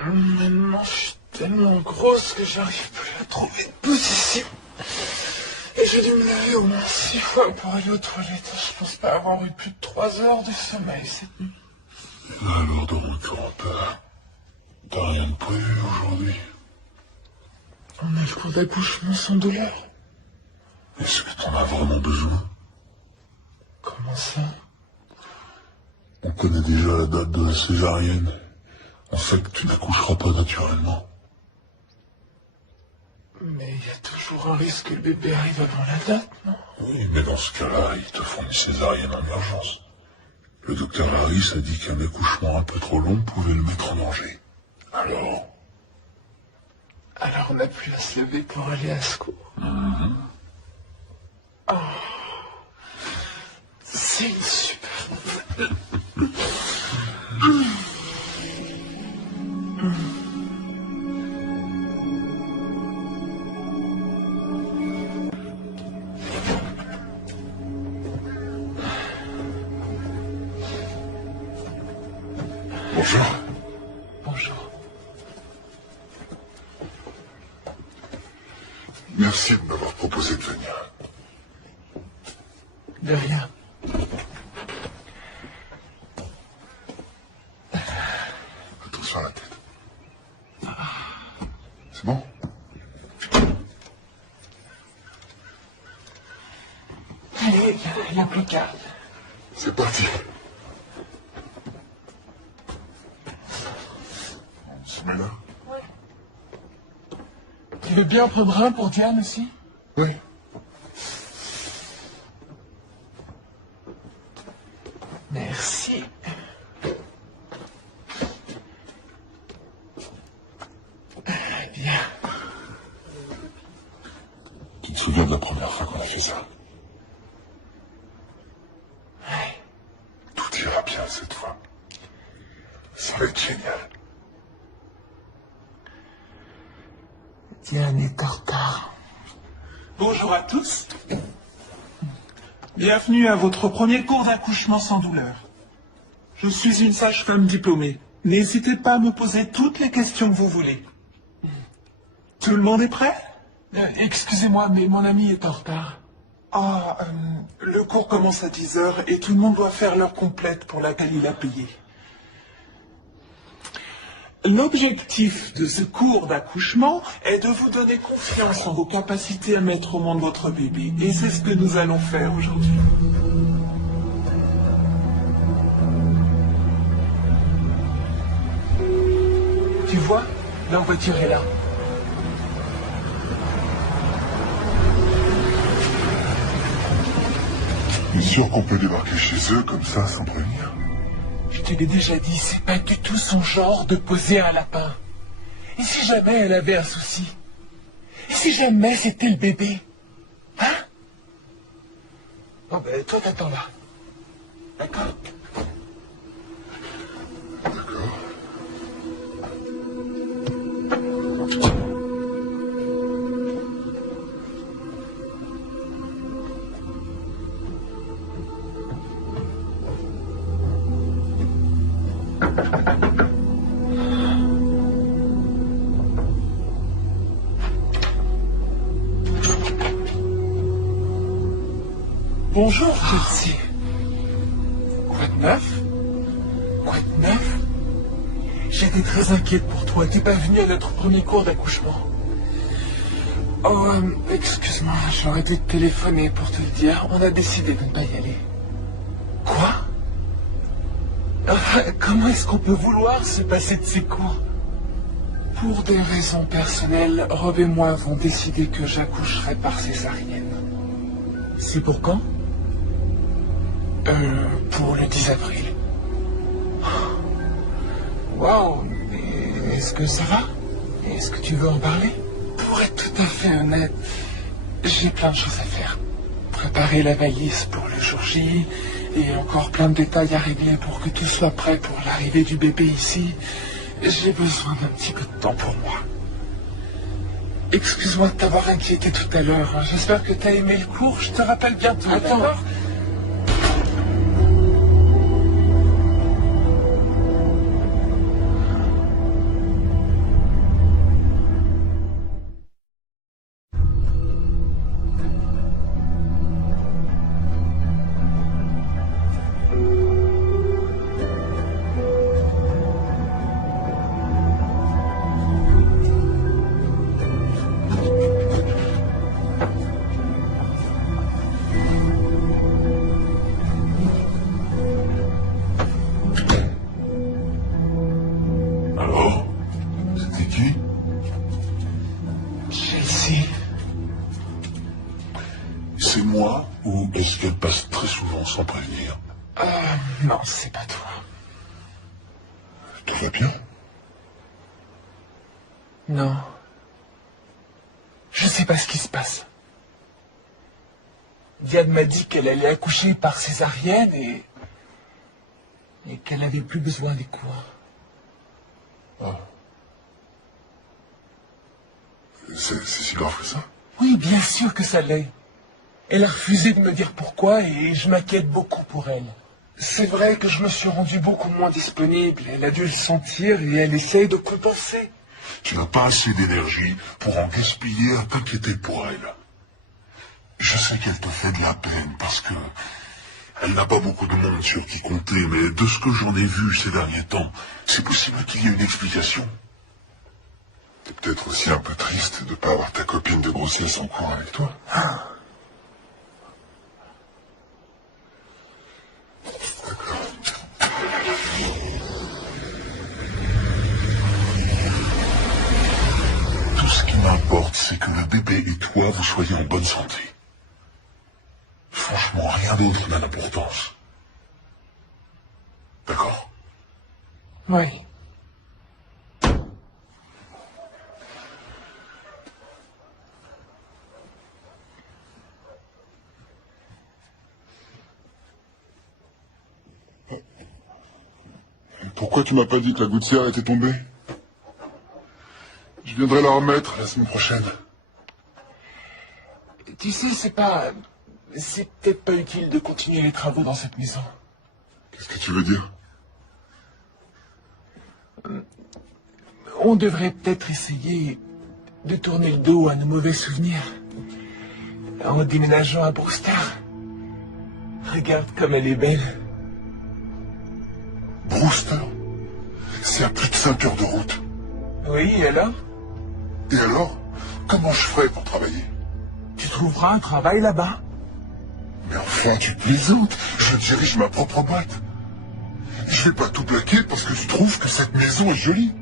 Maintenant, je suis tellement grosse que j'arrive plus à trouver de position. Et j'ai dû me lever au moins 6 fois pour aller aux toilettes. Je pense pas avoir eu plus de 3 heures de sommeil cette nuit. Alors, Dorothy, t'as rien de prévu aujourd'hui? On a le cours d'accouchement sans douleur. Est-ce que t'en as vraiment besoin? Comment ça? On connaît déjà la date de la césarienne. En fait, tu n'accoucheras pas naturellement. Mais il y a toujours un risque que le bébé arrive avant la date, non? Oui, mais dans ce cas-là, ils te font une césarienne en urgence. Le docteur Harris a dit qu'un accouchement un peu trop long pouvait le mettre en danger. Alors on n'a plus à se lever pour aller à secours. Oh. C'est une super nouvelle. Bonjour. Bonjour. Merci de m'avoir proposé de venir. De rien. Attention à la tête. C'est bon? Allez, il n'y a plus qu'à. C'est parti. On se met là? Tu veux bien prendre un pour Diane aussi? Oui. Merci. Bien. Tu te souviens de la première fois qu'on a fait ça? Ouais. Tout ira bien cette fois. Ça va être génial. Diane est en retard. Bonjour à tous. Bienvenue à votre premier cours d'accouchement sans douleur. Je suis une sage-femme diplômée. N'hésitez pas à me poser toutes les questions que vous voulez. Tout le monde est prêt? Excusez-moi, mais mon ami est en retard. Le cours commence à 10h et tout le monde doit faire l'heure complète pour laquelle il a payé. L'objectif de ce cours d'accouchement est de vous donner confiance en vos capacités à mettre au monde votre bébé. Et c'est ce que nous allons faire aujourd'hui. Tu vois, leur voiture est là. T'es sûr qu'on peut débarquer chez eux comme ça sans prévenir? Je te l'ai déjà dit, c'est pas du tout son genre de poser un lapin. Et si jamais elle avait un souci? Et si jamais c'était le bébé? Hein? Bon ben, toi t'attends là. D'accord? D'accord. Bonjour, Chelsea. Quoi de neuf? Quoi de neuf? J'étais très inquiète pour toi. T'es pas venue à notre premier cours d'accouchement. Oh, excuse-moi, j'aurais dû te téléphoner pour te le dire. On a décidé de ne pas y aller. Quoi? Enfin, comment est-ce qu'on peut vouloir se passer de ces cours? Pour des raisons personnelles, Rob et moi avons décidé que j'accoucherai par césarienne. C'est pour quand? Pour le 10 avril. Waouh, mais est-ce que ça va? Est-ce que tu veux en parler? Pour être tout à fait honnête, j'ai plein de choses à faire. Préparer la valise pour le jour J, et encore plein de détails à régler pour que tout soit prêt pour l'arrivée du bébé ici. J'ai besoin d'un petit peu de temps pour moi. Excuse-moi de t'avoir inquiété tout à l'heure. J'espère que t'as aimé le cours. Je te rappelle bientôt. Attends. D'accord? Alors, c'était qui? Chelsea. C'est moi ou est-ce qu'elle passe très souvent sans prévenir? Non, c'est pas toi. Tout va bien? Non. Je sais pas ce qui se passe. Diane m'a dit qu'elle allait accoucher par césarienne et qu'elle avait plus besoin des cours. C'est si grave que ça? Oui, bien sûr que ça l'est. Elle a refusé de me dire pourquoi et je m'inquiète beaucoup pour elle. C'est vrai que je me suis rendu beaucoup moins disponible. Elle a dû le sentir et elle essaye de compenser. Tu n'as pas assez d'énergie pour en gaspiller à t'inquiéter pour elle. Je sais qu'elle te fait de la peine parce que elle n'a pas beaucoup de monde sur qui compter, mais de ce que j'en ai vu ces derniers temps, c'est possible qu'il y ait une explication. T'es peut-être aussi un peu triste de ne pas avoir ta copine de grossesse en cours avec toi. Tout ce qui m'importe, c'est que le bébé et toi, vous soyez en bonne santé. Franchement, rien d'autre n'a d'importance. D'accord? Oui. Pourquoi tu m'as pas dit que la gouttière était tombée? Je viendrai la remettre la semaine prochaine. Tu sais, c'est peut-être pas utile de continuer les travaux dans cette maison. Qu'est-ce que tu veux dire? On devrait peut-être essayer de tourner le dos à nos mauvais souvenirs. En déménageant à Brewster. Regarde comme elle est belle. Brewster? C'est à plus de 5 heures de route. Oui, et alors? Et alors? Comment je ferai pour travailler? Tu trouveras un travail là-bas. Mais enfin, tu plaisantes. Je dirige ma propre boîte. Je vais pas tout plaquer parce que tu trouves que cette maison est jolie.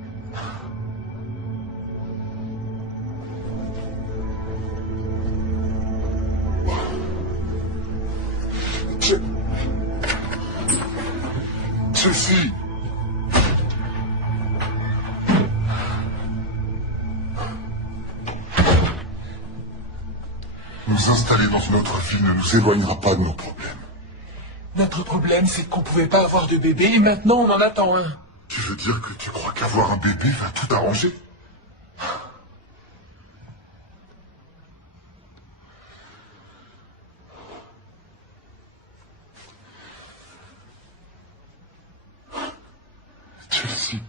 Nous installer dans une autre ville ne nous éloignera pas de nos problèmes. Notre problème, c'est qu'on pouvait pas avoir de bébé et maintenant on en attend un. Tu veux dire que tu crois qu'avoir un bébé va tout arranger? Chelsea,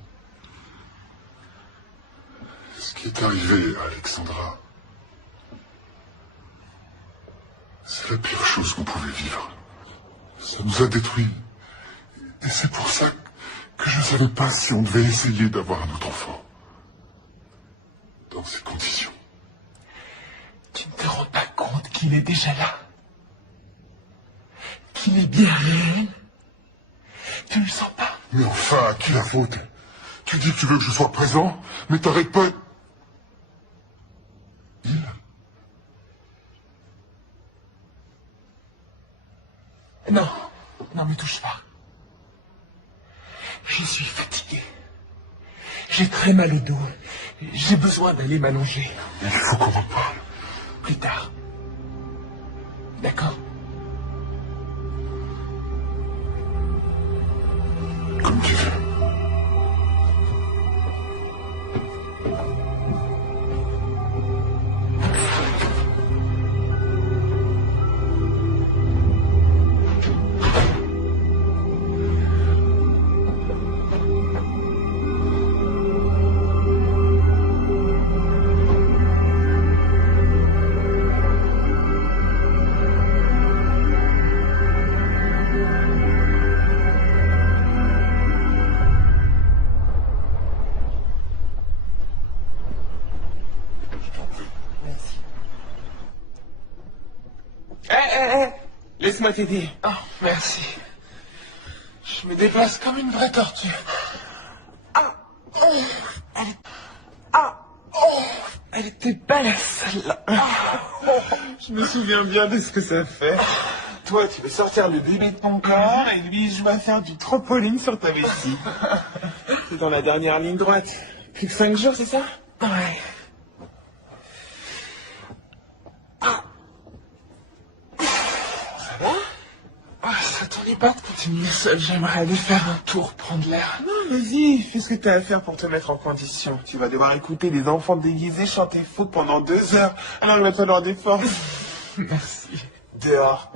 ce qui est arrivé à Alexandra, c'est la pire chose qu'on pouvait vivre. Ça nous a détruits. Et c'est pour ça que je ne savais pas si on devait essayer d'avoir un autre enfant. Dans ces conditions. Tu ne te rends pas compte qu'il est déjà là? Qu'il est bien réel? Tu le sens pas? Mais enfin, à qui la faute? Tu dis que tu veux que je sois présent, mais t'arrêtes pas... Non, non, me touche pas. Je suis fatigué. J'ai très mal au dos. J'ai besoin d'aller m'allonger. Il faut qu'on en parle. Plus tard. D'accord? Comme tu veux. Laisse-moi t'aider. Oh, merci. Je me déplace comme une vraie tortue. Elle était belle, celle-là. Je me souviens bien de ce que ça fait. Toi, tu veux sortir le bébé de ton corps et lui, je vais faire du trampoline sur ta vessie. C'est dans la dernière ligne droite. Plus que 5 jours, c'est ça? Ouais. Ça t'ennuie pas de continuer seul? J'aimerais aller faire un tour, prendre l'air. Non, vas-y, fais ce que t'as à faire pour te mettre en condition. Tu vas devoir écouter les enfants déguisés chanter faux pendant 2 heures. Alors il va falloir des forces. Merci. Dehors.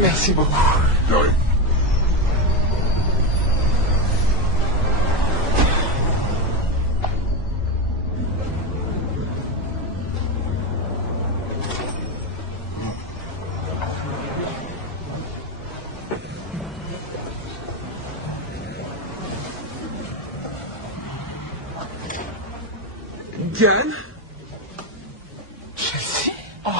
Merci beaucoup. De rien. Diane? Chelsea? Oh,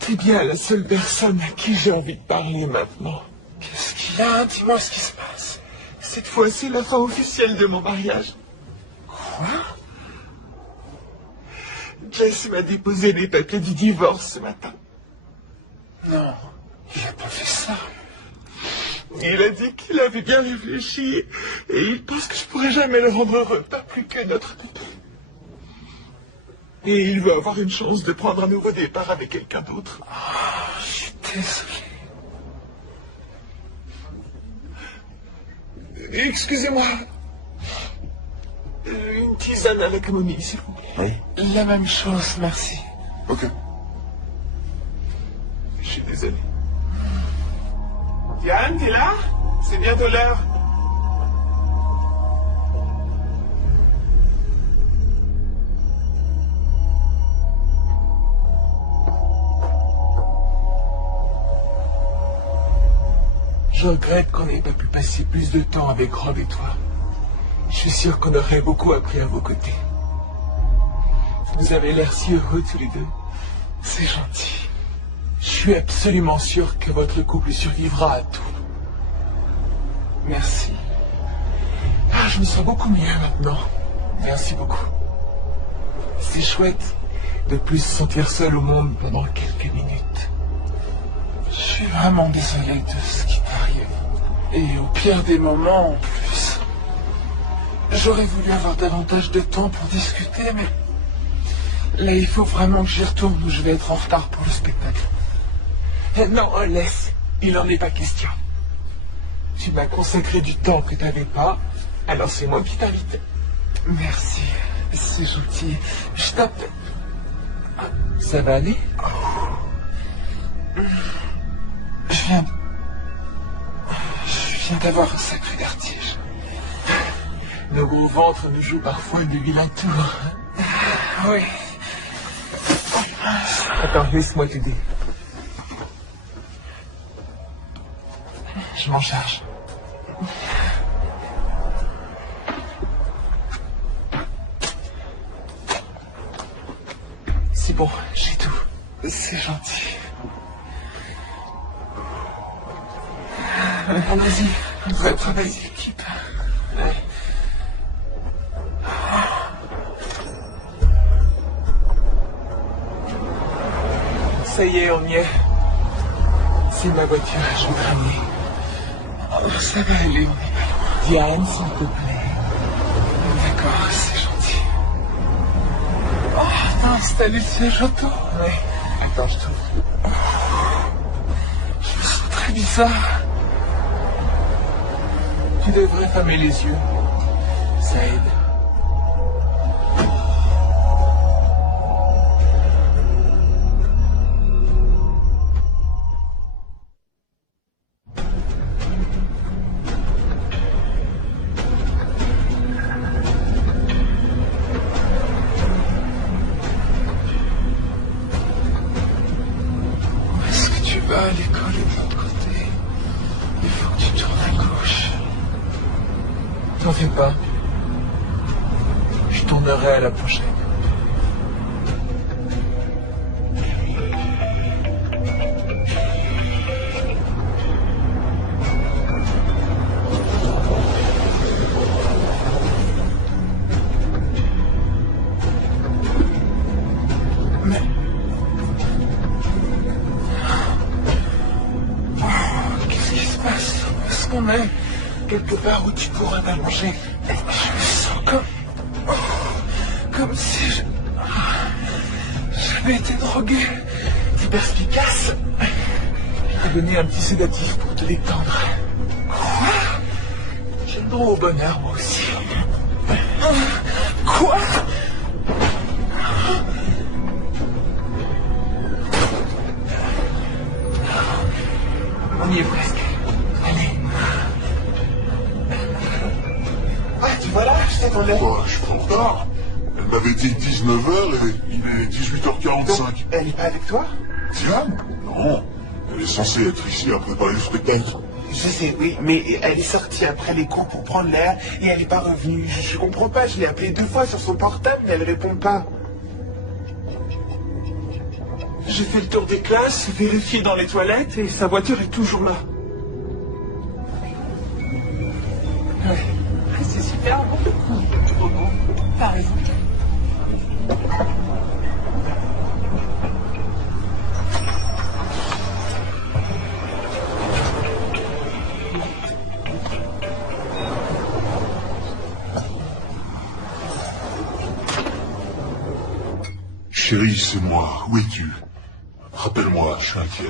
t'es bien la seule personne à qui j'ai envie de parler maintenant. Qu'est-ce qu'il y a? Dis-moi ce qui se passe. Cette fois, c'est la fin officielle de mon mariage. Quoi? Jess m'a déposé les papiers du divorce ce matin. Non, il a pas fait ça. Il a dit qu'il avait bien réfléchi et il pense que je pourrais jamais le rendre heureux, pas plus que notre bébé. Et il veut avoir une chance de prendre un nouveau départ avec quelqu'un d'autre. Je suis désolé. Excusez-moi. Une tisane à la camomille, s'il vous plaît. Oui. La même chose, merci. Ok. Je suis désolé. Diane, t'es là? C'est bientôt l'heure. Je regrette qu'on n'ait pas pu passer plus de temps avec Rob et toi. Je suis sûr qu'on aurait beaucoup appris à vos côtés. Vous avez l'air si heureux tous les deux. C'est gentil. Je suis absolument sûr que votre couple survivra à tout. Merci. Ah, je me sens beaucoup mieux maintenant. Merci beaucoup. C'est chouette de plus se sentir seul au monde pendant quelques minutes. Je suis vraiment désolé de ce qui t'arrive. Et au pire des moments, en plus. J'aurais voulu avoir davantage de temps pour discuter, mais... Là, il faut vraiment que j'y retourne ou je vais être en retard pour le spectacle. Non, laisse. Il n'en est pas question. Tu m'as consacré du temps que tu n'avais pas, alors c'est moi qui t'invite. Merci, c'est gentil. Je t'appelle. Ça va aller? Je viens d'avoir un sacré vertige. Nos gros ventres nous jouent parfois de vilains tours. Oui. Attends, laisse-moi t'aider. Je m'en charge. C'est bon, j'ai tout. C'est gentil. Allons-y, On va travailler d'équipe. Ça y est, on y est. C'est ma voiture, je vais te ramener. Oh, ça va aller, on est pas loin. Diane, s'il te plaît. D'accord, c'est gentil. Oh, t'as installé le siège auto. Ouais. Attends, je t'ouvre. Je me sens très bizarre. Tu devrais fermer les yeux. Ça aide. Où est-ce que tu vas? L'école est de l'autre côté. Il faut que tu tournes à gauche. T'en fais pas. Je tournerai à la prochaine. Mais... Oh, qu'est-ce qui se passe? Où est-ce qu'on est? Quelque part où tu pourras t'allonger. Je me sens comme si j'avais été drogué. T'es perspicace. Je t'ai donné un petit sédatif pour te détendre. J'ai le droit au bonheur, moi aussi. Quoi? On y est presque. Allez. Ah, tu vois là, je t'attendais. Quoi, je suis pas en retard. Elle m'avait dit 19h et il est 18h45. Elle est pas avec toi? Diane? Non. Elle est censée être ici à préparer le spectacle. Je sais, oui, mais elle est sortie après les cours pour prendre l'air et elle n'est pas revenue. Je comprends pas, je l'ai appelée 2 fois sur son portable, mais elle répond pas. J'ai fait le tour des classes, vérifié dans les toilettes et sa voiture est toujours là. Ouais. C'est super bon. Trop bon. T'as raison. Chérie, c'est moi. Où es-tu? Rappelle-moi, je suis inquiet.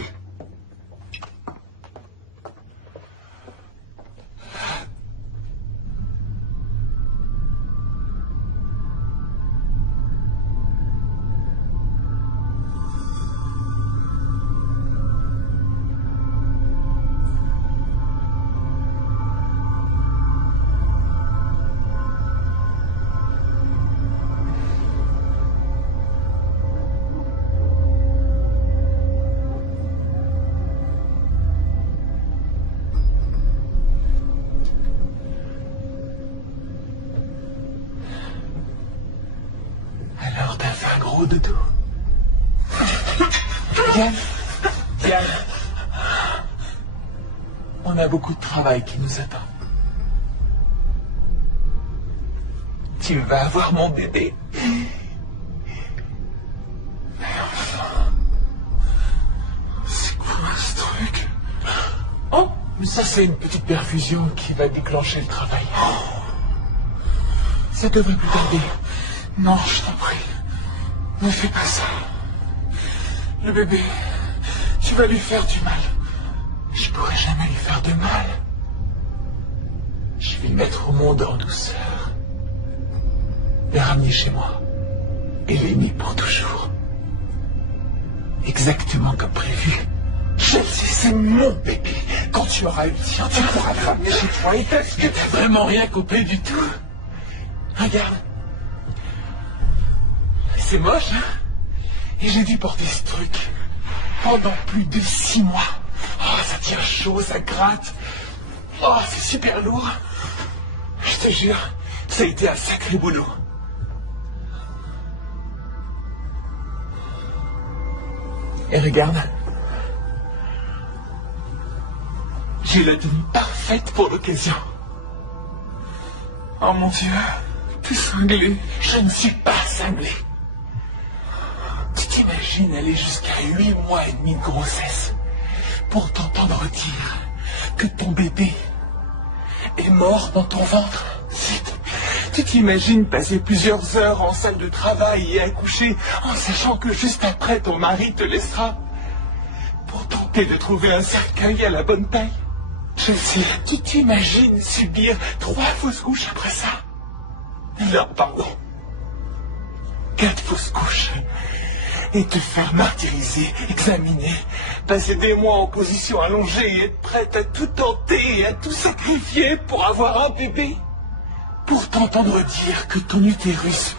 Alors t'as fait un gros dodo. Diane, on a beaucoup de travail qui nous attend. Tu vas avoir mon bébé. Mais enfin, c'est quoi ce truc? Oh, mais ça c'est une petite perfusion qui va déclencher le travail. Ça devrait plus tarder. Non, je t'en prie. Ne fais pas ça. Le bébé, tu vas lui faire du mal. Je pourrai jamais lui faire de mal. Je vais le mettre au monde en douceur. Le ramener chez moi. Et l'aimer pour toujours. Exactement comme prévu. Je le sais, c'est mon bébé. Quand tu auras eu le tien, tu pourras le ramener chez toi. Et t'as vraiment rien coupé du tout. Regarde. C'est moche, hein? Et j'ai dû porter ce truc pendant plus de 6 mois. Oh, ça tient chaud, ça gratte. Oh, c'est super lourd. Je te jure, ça a été un sacré boulot. Et regarde. J'ai la tenue parfaite pour l'occasion. Oh mon Dieu, t'es cinglé. Je ne suis pas cinglé. Tu t'imagines aller jusqu'à 8 mois et demi de grossesse pour t'entendre dire que ton bébé est mort dans ton ventre? Tu t'imagines passer plusieurs heures en salle de travail et accoucher en sachant que juste après ton mari te laissera pour tenter de trouver un cercueil à la bonne taille? Je sais. Tu t'imagines subir 3 fausses couches après ça? Non, pardon. 4 fausses couches. Et te faire martyriser, examiner, passer des mois en position allongée et être prête à tout tenter et à tout sacrifier pour avoir un bébé. Pour t'entendre dire que ton utérus,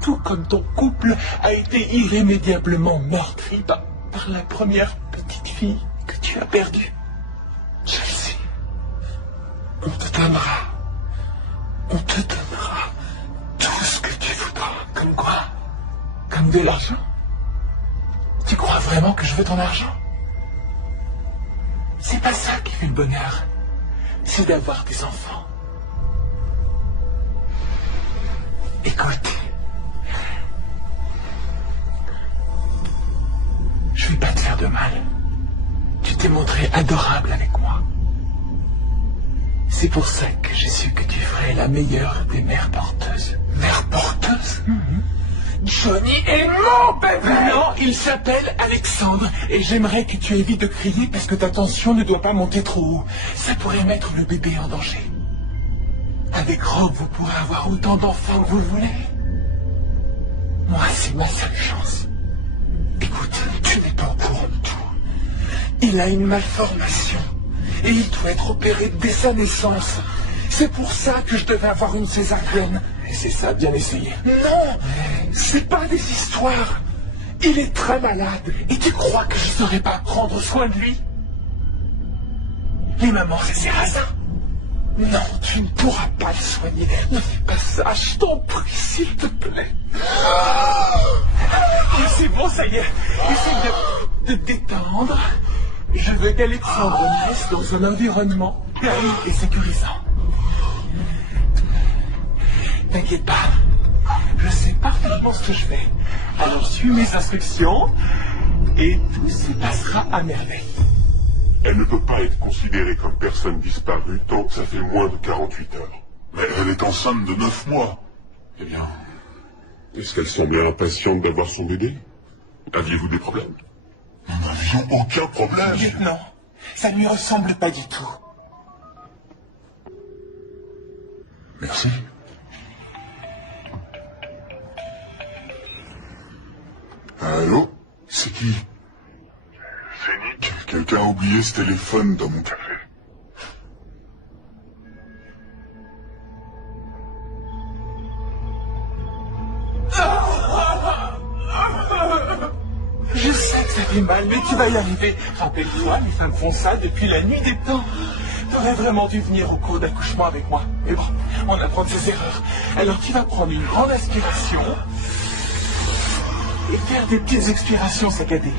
tout comme ton couple, a été irrémédiablement meurtri par la première petite fille que tu as perdue. Je le sais. On te donnera tout ce que tu voudras. Comme quoi? Comme de l'argent? Tu crois vraiment que je veux ton argent? C'est pas ça qui fait le bonheur. C'est d'avoir des enfants. Écoute. Je vais pas te faire de mal. Tu t'es montré adorable avec moi. C'est pour ça que j'ai su que tu ferais la meilleure des mères porteuses. Mère porteuse? Johnny est mon bébé! Non, il s'appelle Alexandre. Et j'aimerais que tu évites de crier parce que ta tension ne doit pas monter trop haut. Ça pourrait mettre le bébé en danger. Avec Rob, vous pourrez avoir autant d'enfants que vous voulez. Moi, c'est ma seule chance. Écoute, tu n'es pas au courant de tout. Il a une malformation. Et il doit être opéré dès sa naissance. C'est pour ça que je devais avoir une césarienne. Et c'est ça, bien essayé. Non, c'est pas des histoires. Il est très malade. Et tu crois que je ne saurais pas prendre soin de lui? Les mamans, c'est Sarrazin. Non, tu ne pourras pas le soigner. Ne fais pas ça, je t'en prie, s'il te plaît. Et c'est bon, ça y est. Essaye de te détendre. Je veux qu'Alexandre naisse dans un environnement calme et sécurisant. T'inquiète pas, je sais parfaitement ce que je fais. Alors suis mes instructions et tout se passera à merveille. Elle ne peut pas être considérée comme personne disparue tant que ça fait moins de 48 heures. Mais elle est enceinte de 9 mois. Eh bien, Est-ce qu'elle semblait impatiente d'avoir son bébé? Aviez-vous des problèmes? Nous n'avions aucun problème. Lieutenant, ça ne lui ressemble pas du tout. Merci. Allô? C'est qui? C'est Nick. Quelqu'un a oublié ce téléphone dans mon café. Je sais que ça fait mal, mais tu vas y arriver. Rappelle-toi, les femmes font ça depuis la nuit des temps. T'aurais vraiment dû venir au cours d'accouchement avec moi. Mais bon, on apprend de ses erreurs. Alors tu vas prendre une grande aspiration et faire des petites expirations saccadées.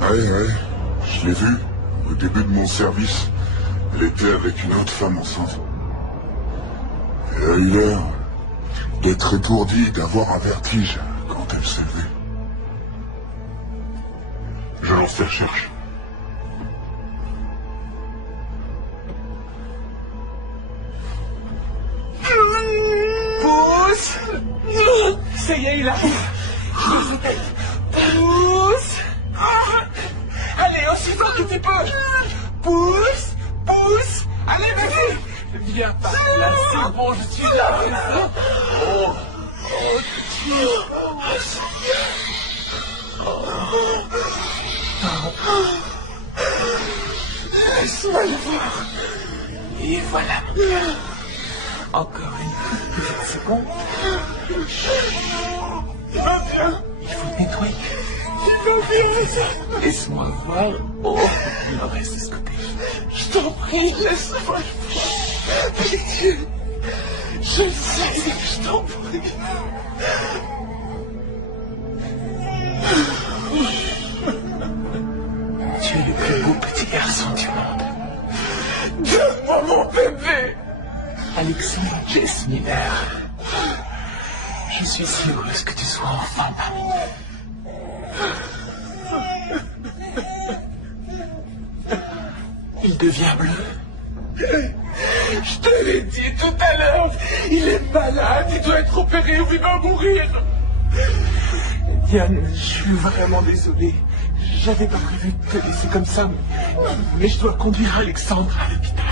Ouais, je l'ai vue. Au début de mon service, elle était avec une autre femme enceinte. Elle a eu l'air d'être étourdie, d'avoir un vertige quand elle s'est levée. Je lance les recherches. Pousse! Ça y est, il arrive. Je sa tête. Pousse! Allez, aussi fort que tu peux! Pousse! Pousse! Allez, vas-y! Viens par là, c'est bon, je suis là. Oh, laisse-moi le voir. Et voilà. Encore une petite seconde. Il va bien. Il faut nettoyer. Il va bien. Laisse-moi voir. Oh, il en reste de ce côté. Je t'en prie, laisse-moi le voir. Pitié. Je le sais, je t'en prie. Tu es le plus beau petit garçon du monde. Donne-moi mon bébé. Alexandre Jess Miller. Je suis si heureuse que tu sois enfin parmi nous. Il devient bleu. Je te l'ai dit tout à l'heure. Il est malade, il doit être opéré ou il va mourir. Diane, je suis vraiment désolé. J'avais pas prévu de te laisser comme ça, mais je dois conduire Alexandre à l'hôpital.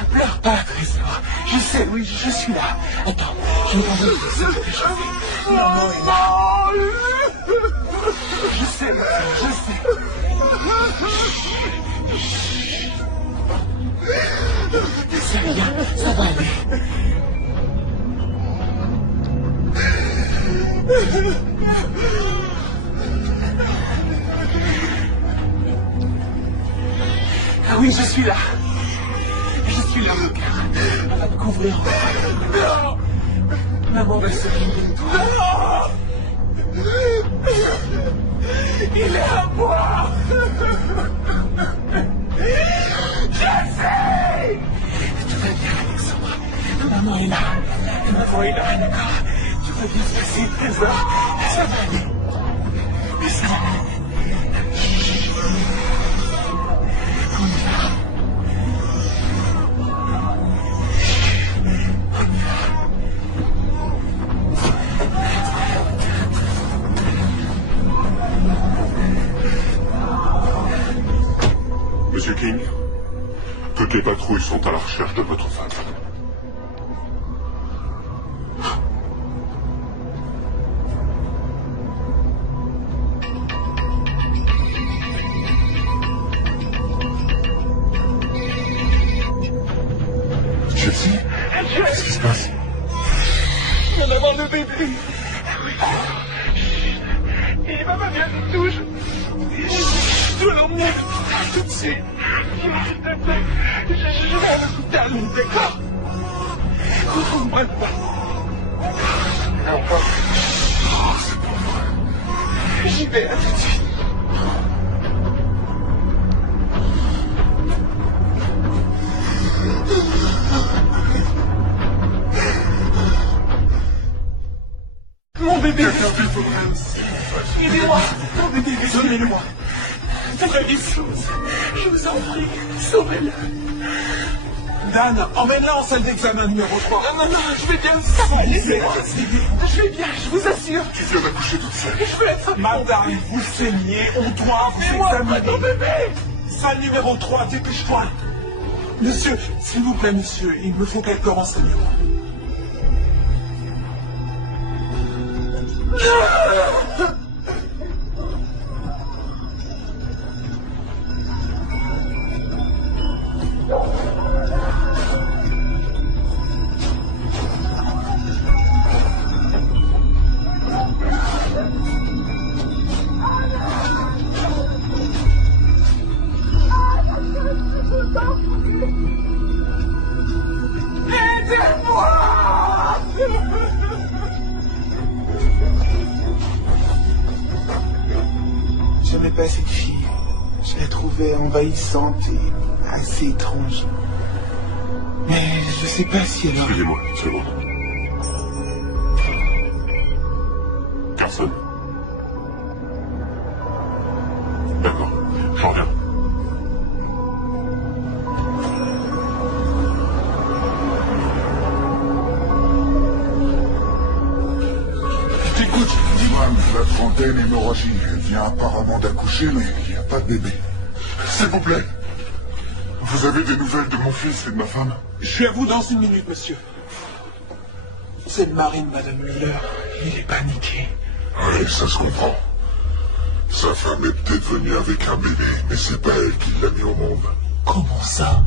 Ne pleure pas, Trésor. Je sais, oui, je suis là. Attends, je vais t'envoyer ce que je fais. Maman est là. Je sais, je sais. C'est rien, ça va aller. Ah oui, je suis là. Je suis là, mon cœur. On va te couvrir. Non. Maman va s'occuper de toi. Non. Il est à moi. J'essaie. Tout va bien, Alexandra. Maman est là. Maman est là, d'accord. Tout va bien se passer, Trésor. Ça va aller. Ça va aller. On y va. Monsieur King, toutes les patrouilles sont à la recherche de votre femme. Jessie? Qu'est-ce qui se passe? Je viens d'avoir le bébé. Il va pas bien du tout. Je dois l'emmener tout de suite. S'il te plaît. Je vais à l'hôpital, d'accord? Retrouve-moi là-bas. Oh, c'est pas vrai. J'y vais, à tout de suite. Mon bébé. Aidez-moi. Mon bébé, donnez-le-moi. Faites des choses. Je vous en prie, sauvez-le. Dan, emmène-la en salle d'examen numéro 3. Non, je vais bien. Je vais bien, je vous assure. Tu viens d'accoucher toute seule. Je veux être... Madame, vous saignez, on doit vous examiner. Mon bébé. Salle numéro 3, dépêche-toi. Monsieur, s'il vous plaît, monsieur, il me faut quelques renseignements. J'aimais pas cette fille. Je la trouvais envahissante et assez étrange. Mais je sais pas si elle a... Excusez-moi, une seconde. Personne. D'accord, j'en reviens. Je t'écoute. Dis-moi, la trentaine, hémorragie. Elle vient apparemment d'accoucher, mais il n'y a pas de bébé. S'il vous plaît. Vous avez des nouvelles de mon fils et de ma femme? Je suis à vous dans une minute, monsieur. C'est le mari de Madame Müller. Il est paniqué. Oui, ça se comprend. Sa femme est peut-être venue avec un bébé, mais c'est pas elle qui l'a mis au monde. Comment ça?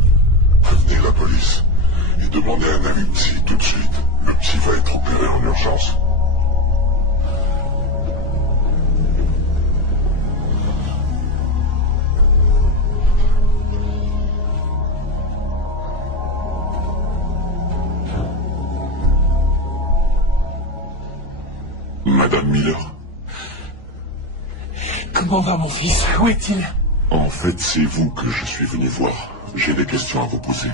Prévenez la police et demandez un ami psy tout de suite. Le psy va être opéré en urgence. Madame Miller. Comment va mon fils? Où est-il? En fait, c'est vous que je suis venu voir. J'ai des questions à vous poser.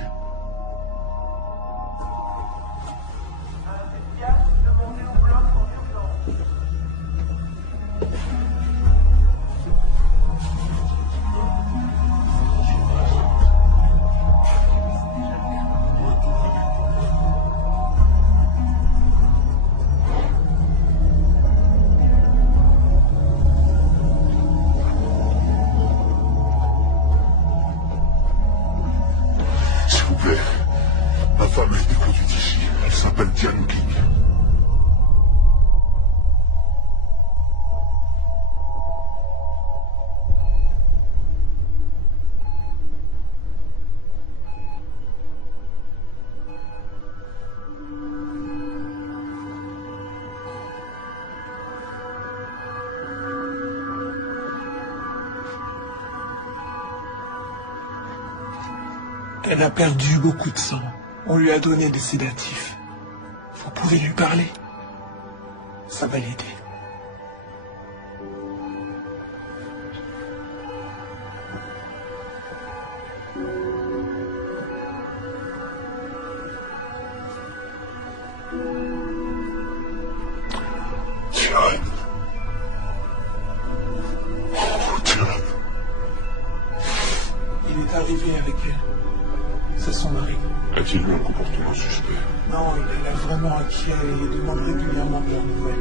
S'il vous plaît, ma femme a été conduite ici. Elle s'appelle Diane King. Elle a perdu beaucoup de sang. On lui a donné des sédatifs. Vous pouvez lui parler. Ça va l'aider. Diane. Oh, Diane. Il est arrivé avec elle. C'est son mari. A-t-il eu un comportement suspect? Non, il est là vraiment inquiet et demande régulièrement de leurs nouvelles.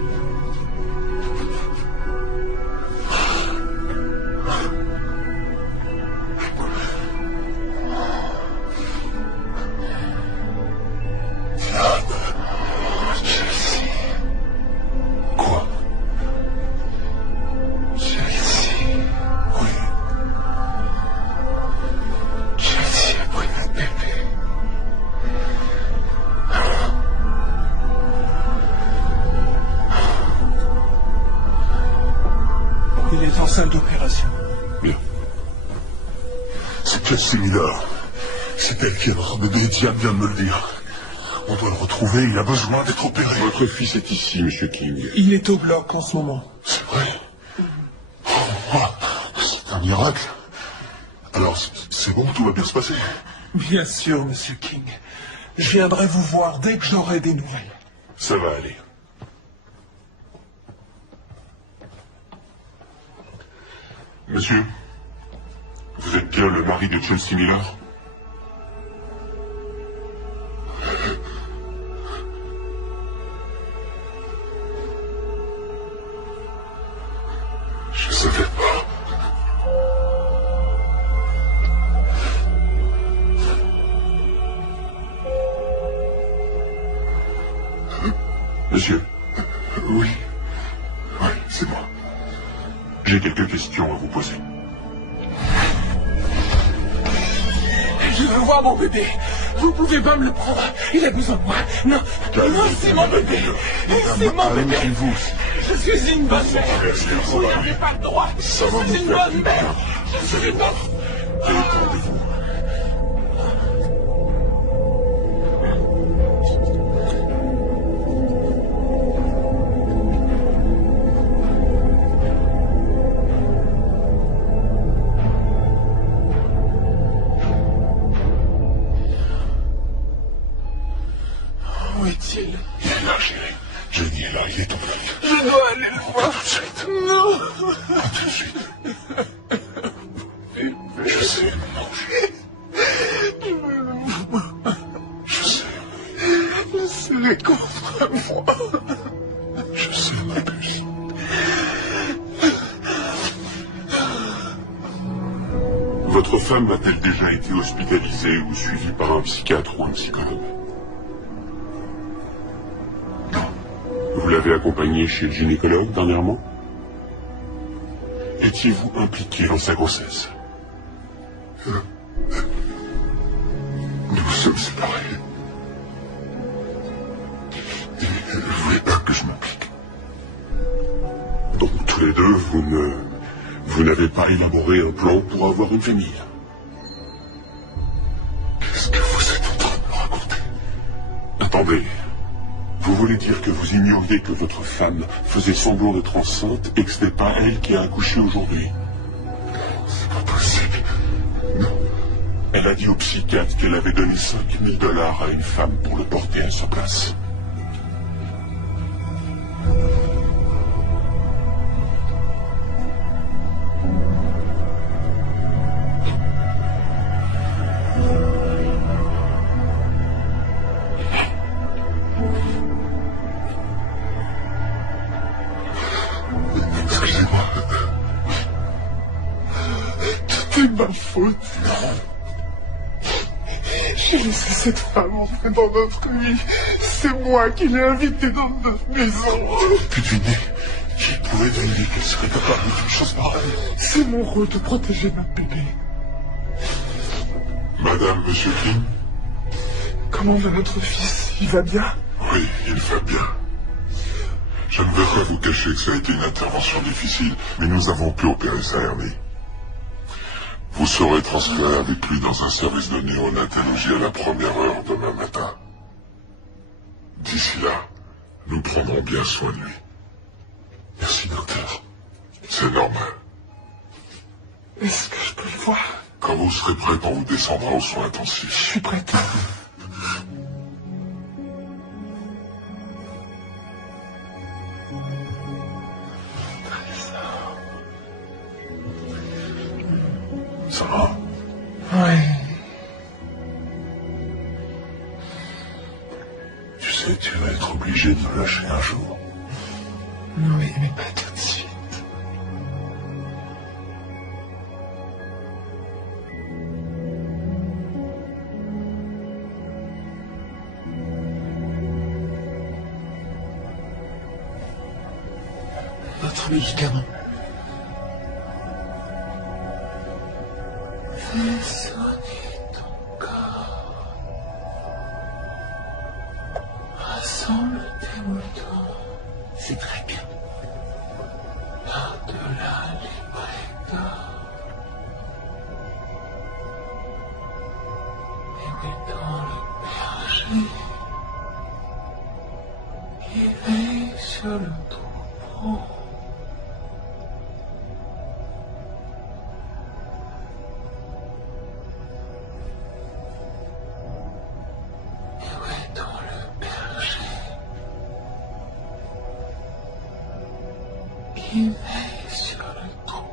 Quoi? Chelsea. Oui. Chelsea a pris notre bébé. Il est en salle d'opération. Bien. C'est Chelsea Miller. C'est elle qui a notre bébé, Diane vient de me le dire. On doit le retrouver, il a besoin d'être opéré. Votre fils est ici, Monsieur King. Il est au bloc en ce moment. C'est vrai. C'est un miracle. Alors, c'est bon, tout va bien se passer. Bien sûr, Monsieur King. Je viendrai vous voir dès que j'aurai des nouvelles. Ça va aller. Monsieur, Vous êtes bien le mari de Chelsea Miller? Je savais pas. Monsieur, Oui. Oui, c'est moi. j'ai quelques questions à vous poser. Je veux voir mon bébé. Vous pouvez pas me le prendre. Il a besoin de moi. Non, non, c'est mon bébé. C'est mon bébé. Calmez-vous. Je suis une bonne mère. Ça Vous va n'avez aller. pas le droit. Je Ça va vous suis une faire bonne du mère. bien. Je suis une bonne... Détendez-vous. Où est-il? Il est là, chérie. Jenny est là, il est tombé. Je dois aller le voir. Non. Tout de suite. Je sais, mon ange. Je sais. Je serai contre moi. Je sais, ma puce. Votre femme a-t-elle déjà été hospitalisée ou suivie par un psychiatre ou un psychologue? Vous l'avez accompagnée chez le gynécologue dernièrement? Étiez-vous impliqué dans sa grossesse? Nous sommes séparés. Et elle ne voulait pas que je m'implique. Donc tous les deux, vous n'avez pas élaboré un plan pour avoir une famille? Qu'est-ce que vous êtes en train de me raconter? Attendez. Vous voulez dire que vous ignoriez que votre femme faisait semblant d'être enceinte et que ce n'est pas elle qui a accouché aujourd'hui? C'est pas possible. Non. Elle a dit au psychiatre qu'elle avait donné 5 000 $ à une femme pour le porter à sa place. Excusez-moi. C'est ma faute. J'ai laissé cette femme entrer dans notre vie. C'est moi qui l'ai invitée dans notre maison. Deviner. Qui pouvait deviner qu'elle serait capable d'une chose pareille? C'est mon rôle de protéger notre bébé. Madame, monsieur King? Comment va notre fils? Il va bien? Oui, il va bien. Je ne vais pas vous cacher que ça a été une intervention difficile, mais nous avons pu opérer sa hernie. Vous serez transféré avec lui dans un service de néonatologie à la première heure demain matin. D'ici là, nous prendrons bien soin de lui. Merci, docteur. C'est normal. Est-ce que je peux le voir? Quand vous serez prêt, on vous descendra aux soins Je intensifs. suis prête. Ça va? Ouais. Tu sais, tu vas être obligé de me lâcher un jour. Oui, mais pas tout de suite. Votre médicament. Fais sonner ton corps. Rassemble tes moutons. C'est très bien. Par-delà les prétends. Et mettant le berger qui veille sur le troupeau. Et mettant le berger qui veille sur le troupeau.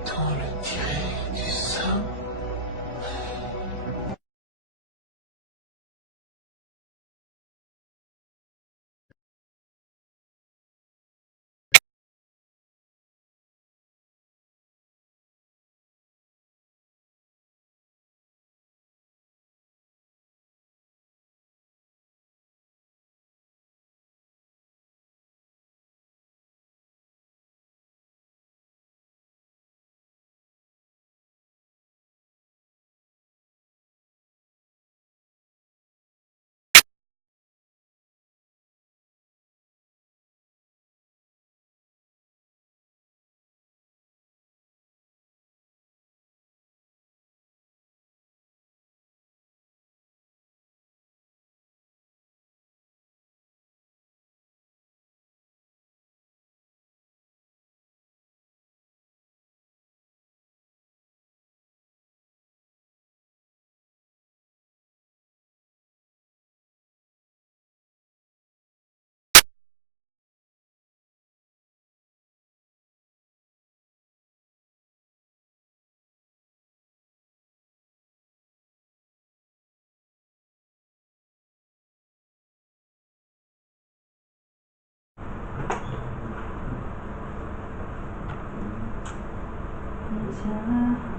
Autant le tirer du sein.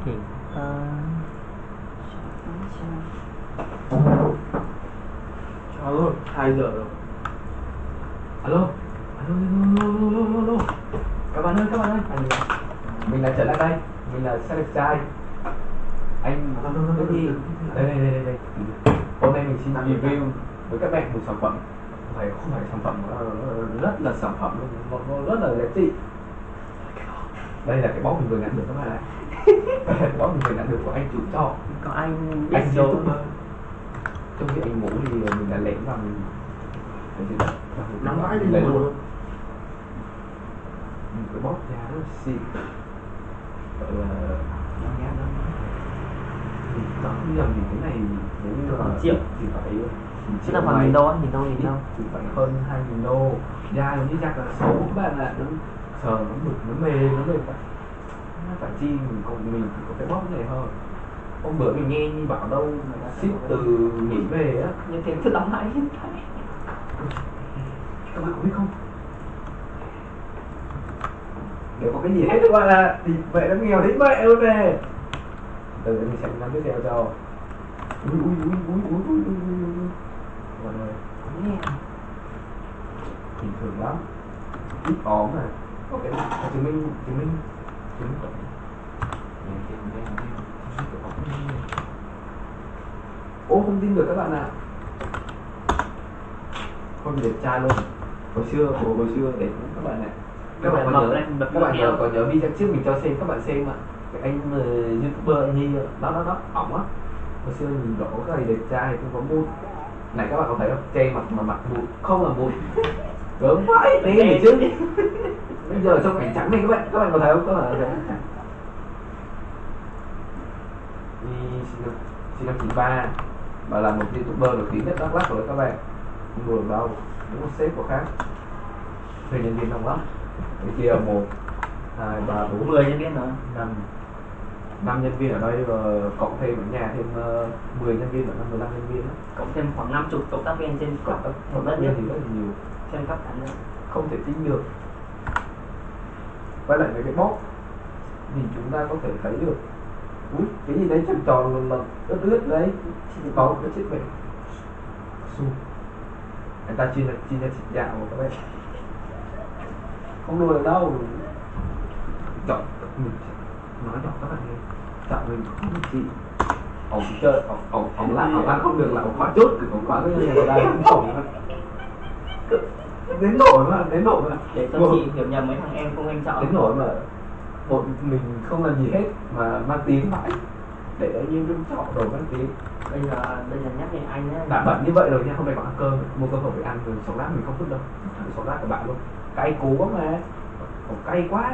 Thì alo, 2 giờ rồi. Alo, alo. Các bạn ơi, mình là trở lại đây, mình là xe đẹp trai. Anh cái gì? Đây. Hôm nay mình xin review với các bạn một sản phẩm. Không phải sản phẩm, nó rất là sản phẩm luôn, nó rất là giá trị. Đây là cái bó mình vừa nhận được các bạn ạ. Bó mình vừa nhận được của anh chủ trọ. Còn anh YouTuber. Trong khi anh ngủ thì mình đã lén vào mình Nắm mãi đi lấy ngủ. luôn. Cái bóp da rất là xịn, gọi là nhang nhang lắm. Đó không nhầm thì cái này nếu như là triệu thì phải Chứ là khoảng nhìn đâu á, nhìn đâu thì phải hơn 2.000 đô. Da giống như da cá sấu các bạn ạ, nó sờ nó mực nó mềm nó phải chi mình có cái bóp này thôi. Hôm bữa mình nghe như bảo đâu ship từ nghỉ về á, nhưng thế cứ đóng lại hiện tại. các bạn có biết không? Nếu có cái gì hết các bạn ạ, thì vậy nó nghèo thấy mẹ luôn nè. Từ mình sẽ làm tiếp theo cho. Ui. Mọi người Nghe. bình thường lắm, ít óm này. Ok, chứng minh ô không tin được các bạn ạ. Con đẹp trai luôn. Hồi xưa để các bạn này. Các bạn còn nhớ video trước mình cho xem, các bạn xem ạ. Cái anh YouTuber anh Nhi đó ổng á. Hồi xưa nhìn rõ cái này đẹp trai không có mụn. Này các bạn có thấy không? Che mặt mà mặt mụn không là mụn. Gớm vãi tí gì chứ. Bây giờ trong cảnh trắng này các bạn có thấy không? Các bạn thấy không? Sinh năm 93 và là một YouTuber nổi tiếng nhất Đắk Lắk rồi các bạn. Không đùa đâu, đúng một sếp của khác. Thuê nhân viên đông lắm. Cái kia 1, 2, 3, 4, 10 nhân viên rồi. 5 nhân viên ở đây và cộng thêm ở nhà thêm 10 nhân viên, ở 15 nhân viên đó. Cộng thêm khoảng 50 cộng tác viên trên Cộng tác viên thì rất là nhiều, trên các cả nước. không thể tính được. Quay lại với cái box thì chúng ta có thể thấy được, ui cái gì đấy tròn tròn là ướt đấy, có cái chiếc vậy su người ta chia ra thịt dạo các bạn, không đùa được đâu. Chọn mình nói cho các bạn nghe, chọn mình không được gì. Ông chơi ông ăn không được là ông khóa chốt, ông khóa cái người ta cũng không đến nỗi mà để tôi chỉ hiểu nhầm mấy thằng em không anh chọn. đến nỗi mà một mình không làm gì hết mà mang tiếng mãi để anh em trong trọ đồ mang tiếng. Bây giờ nhắc về anh nhé. Đã bận như vậy rồi nha, hôm nay còn ăn cơm, mua cơm không phải ăn rồi, sổ lát mình không vứt đâu, thằng sổ lát của bạn luôn, cay cú quá mà, còn cay quá.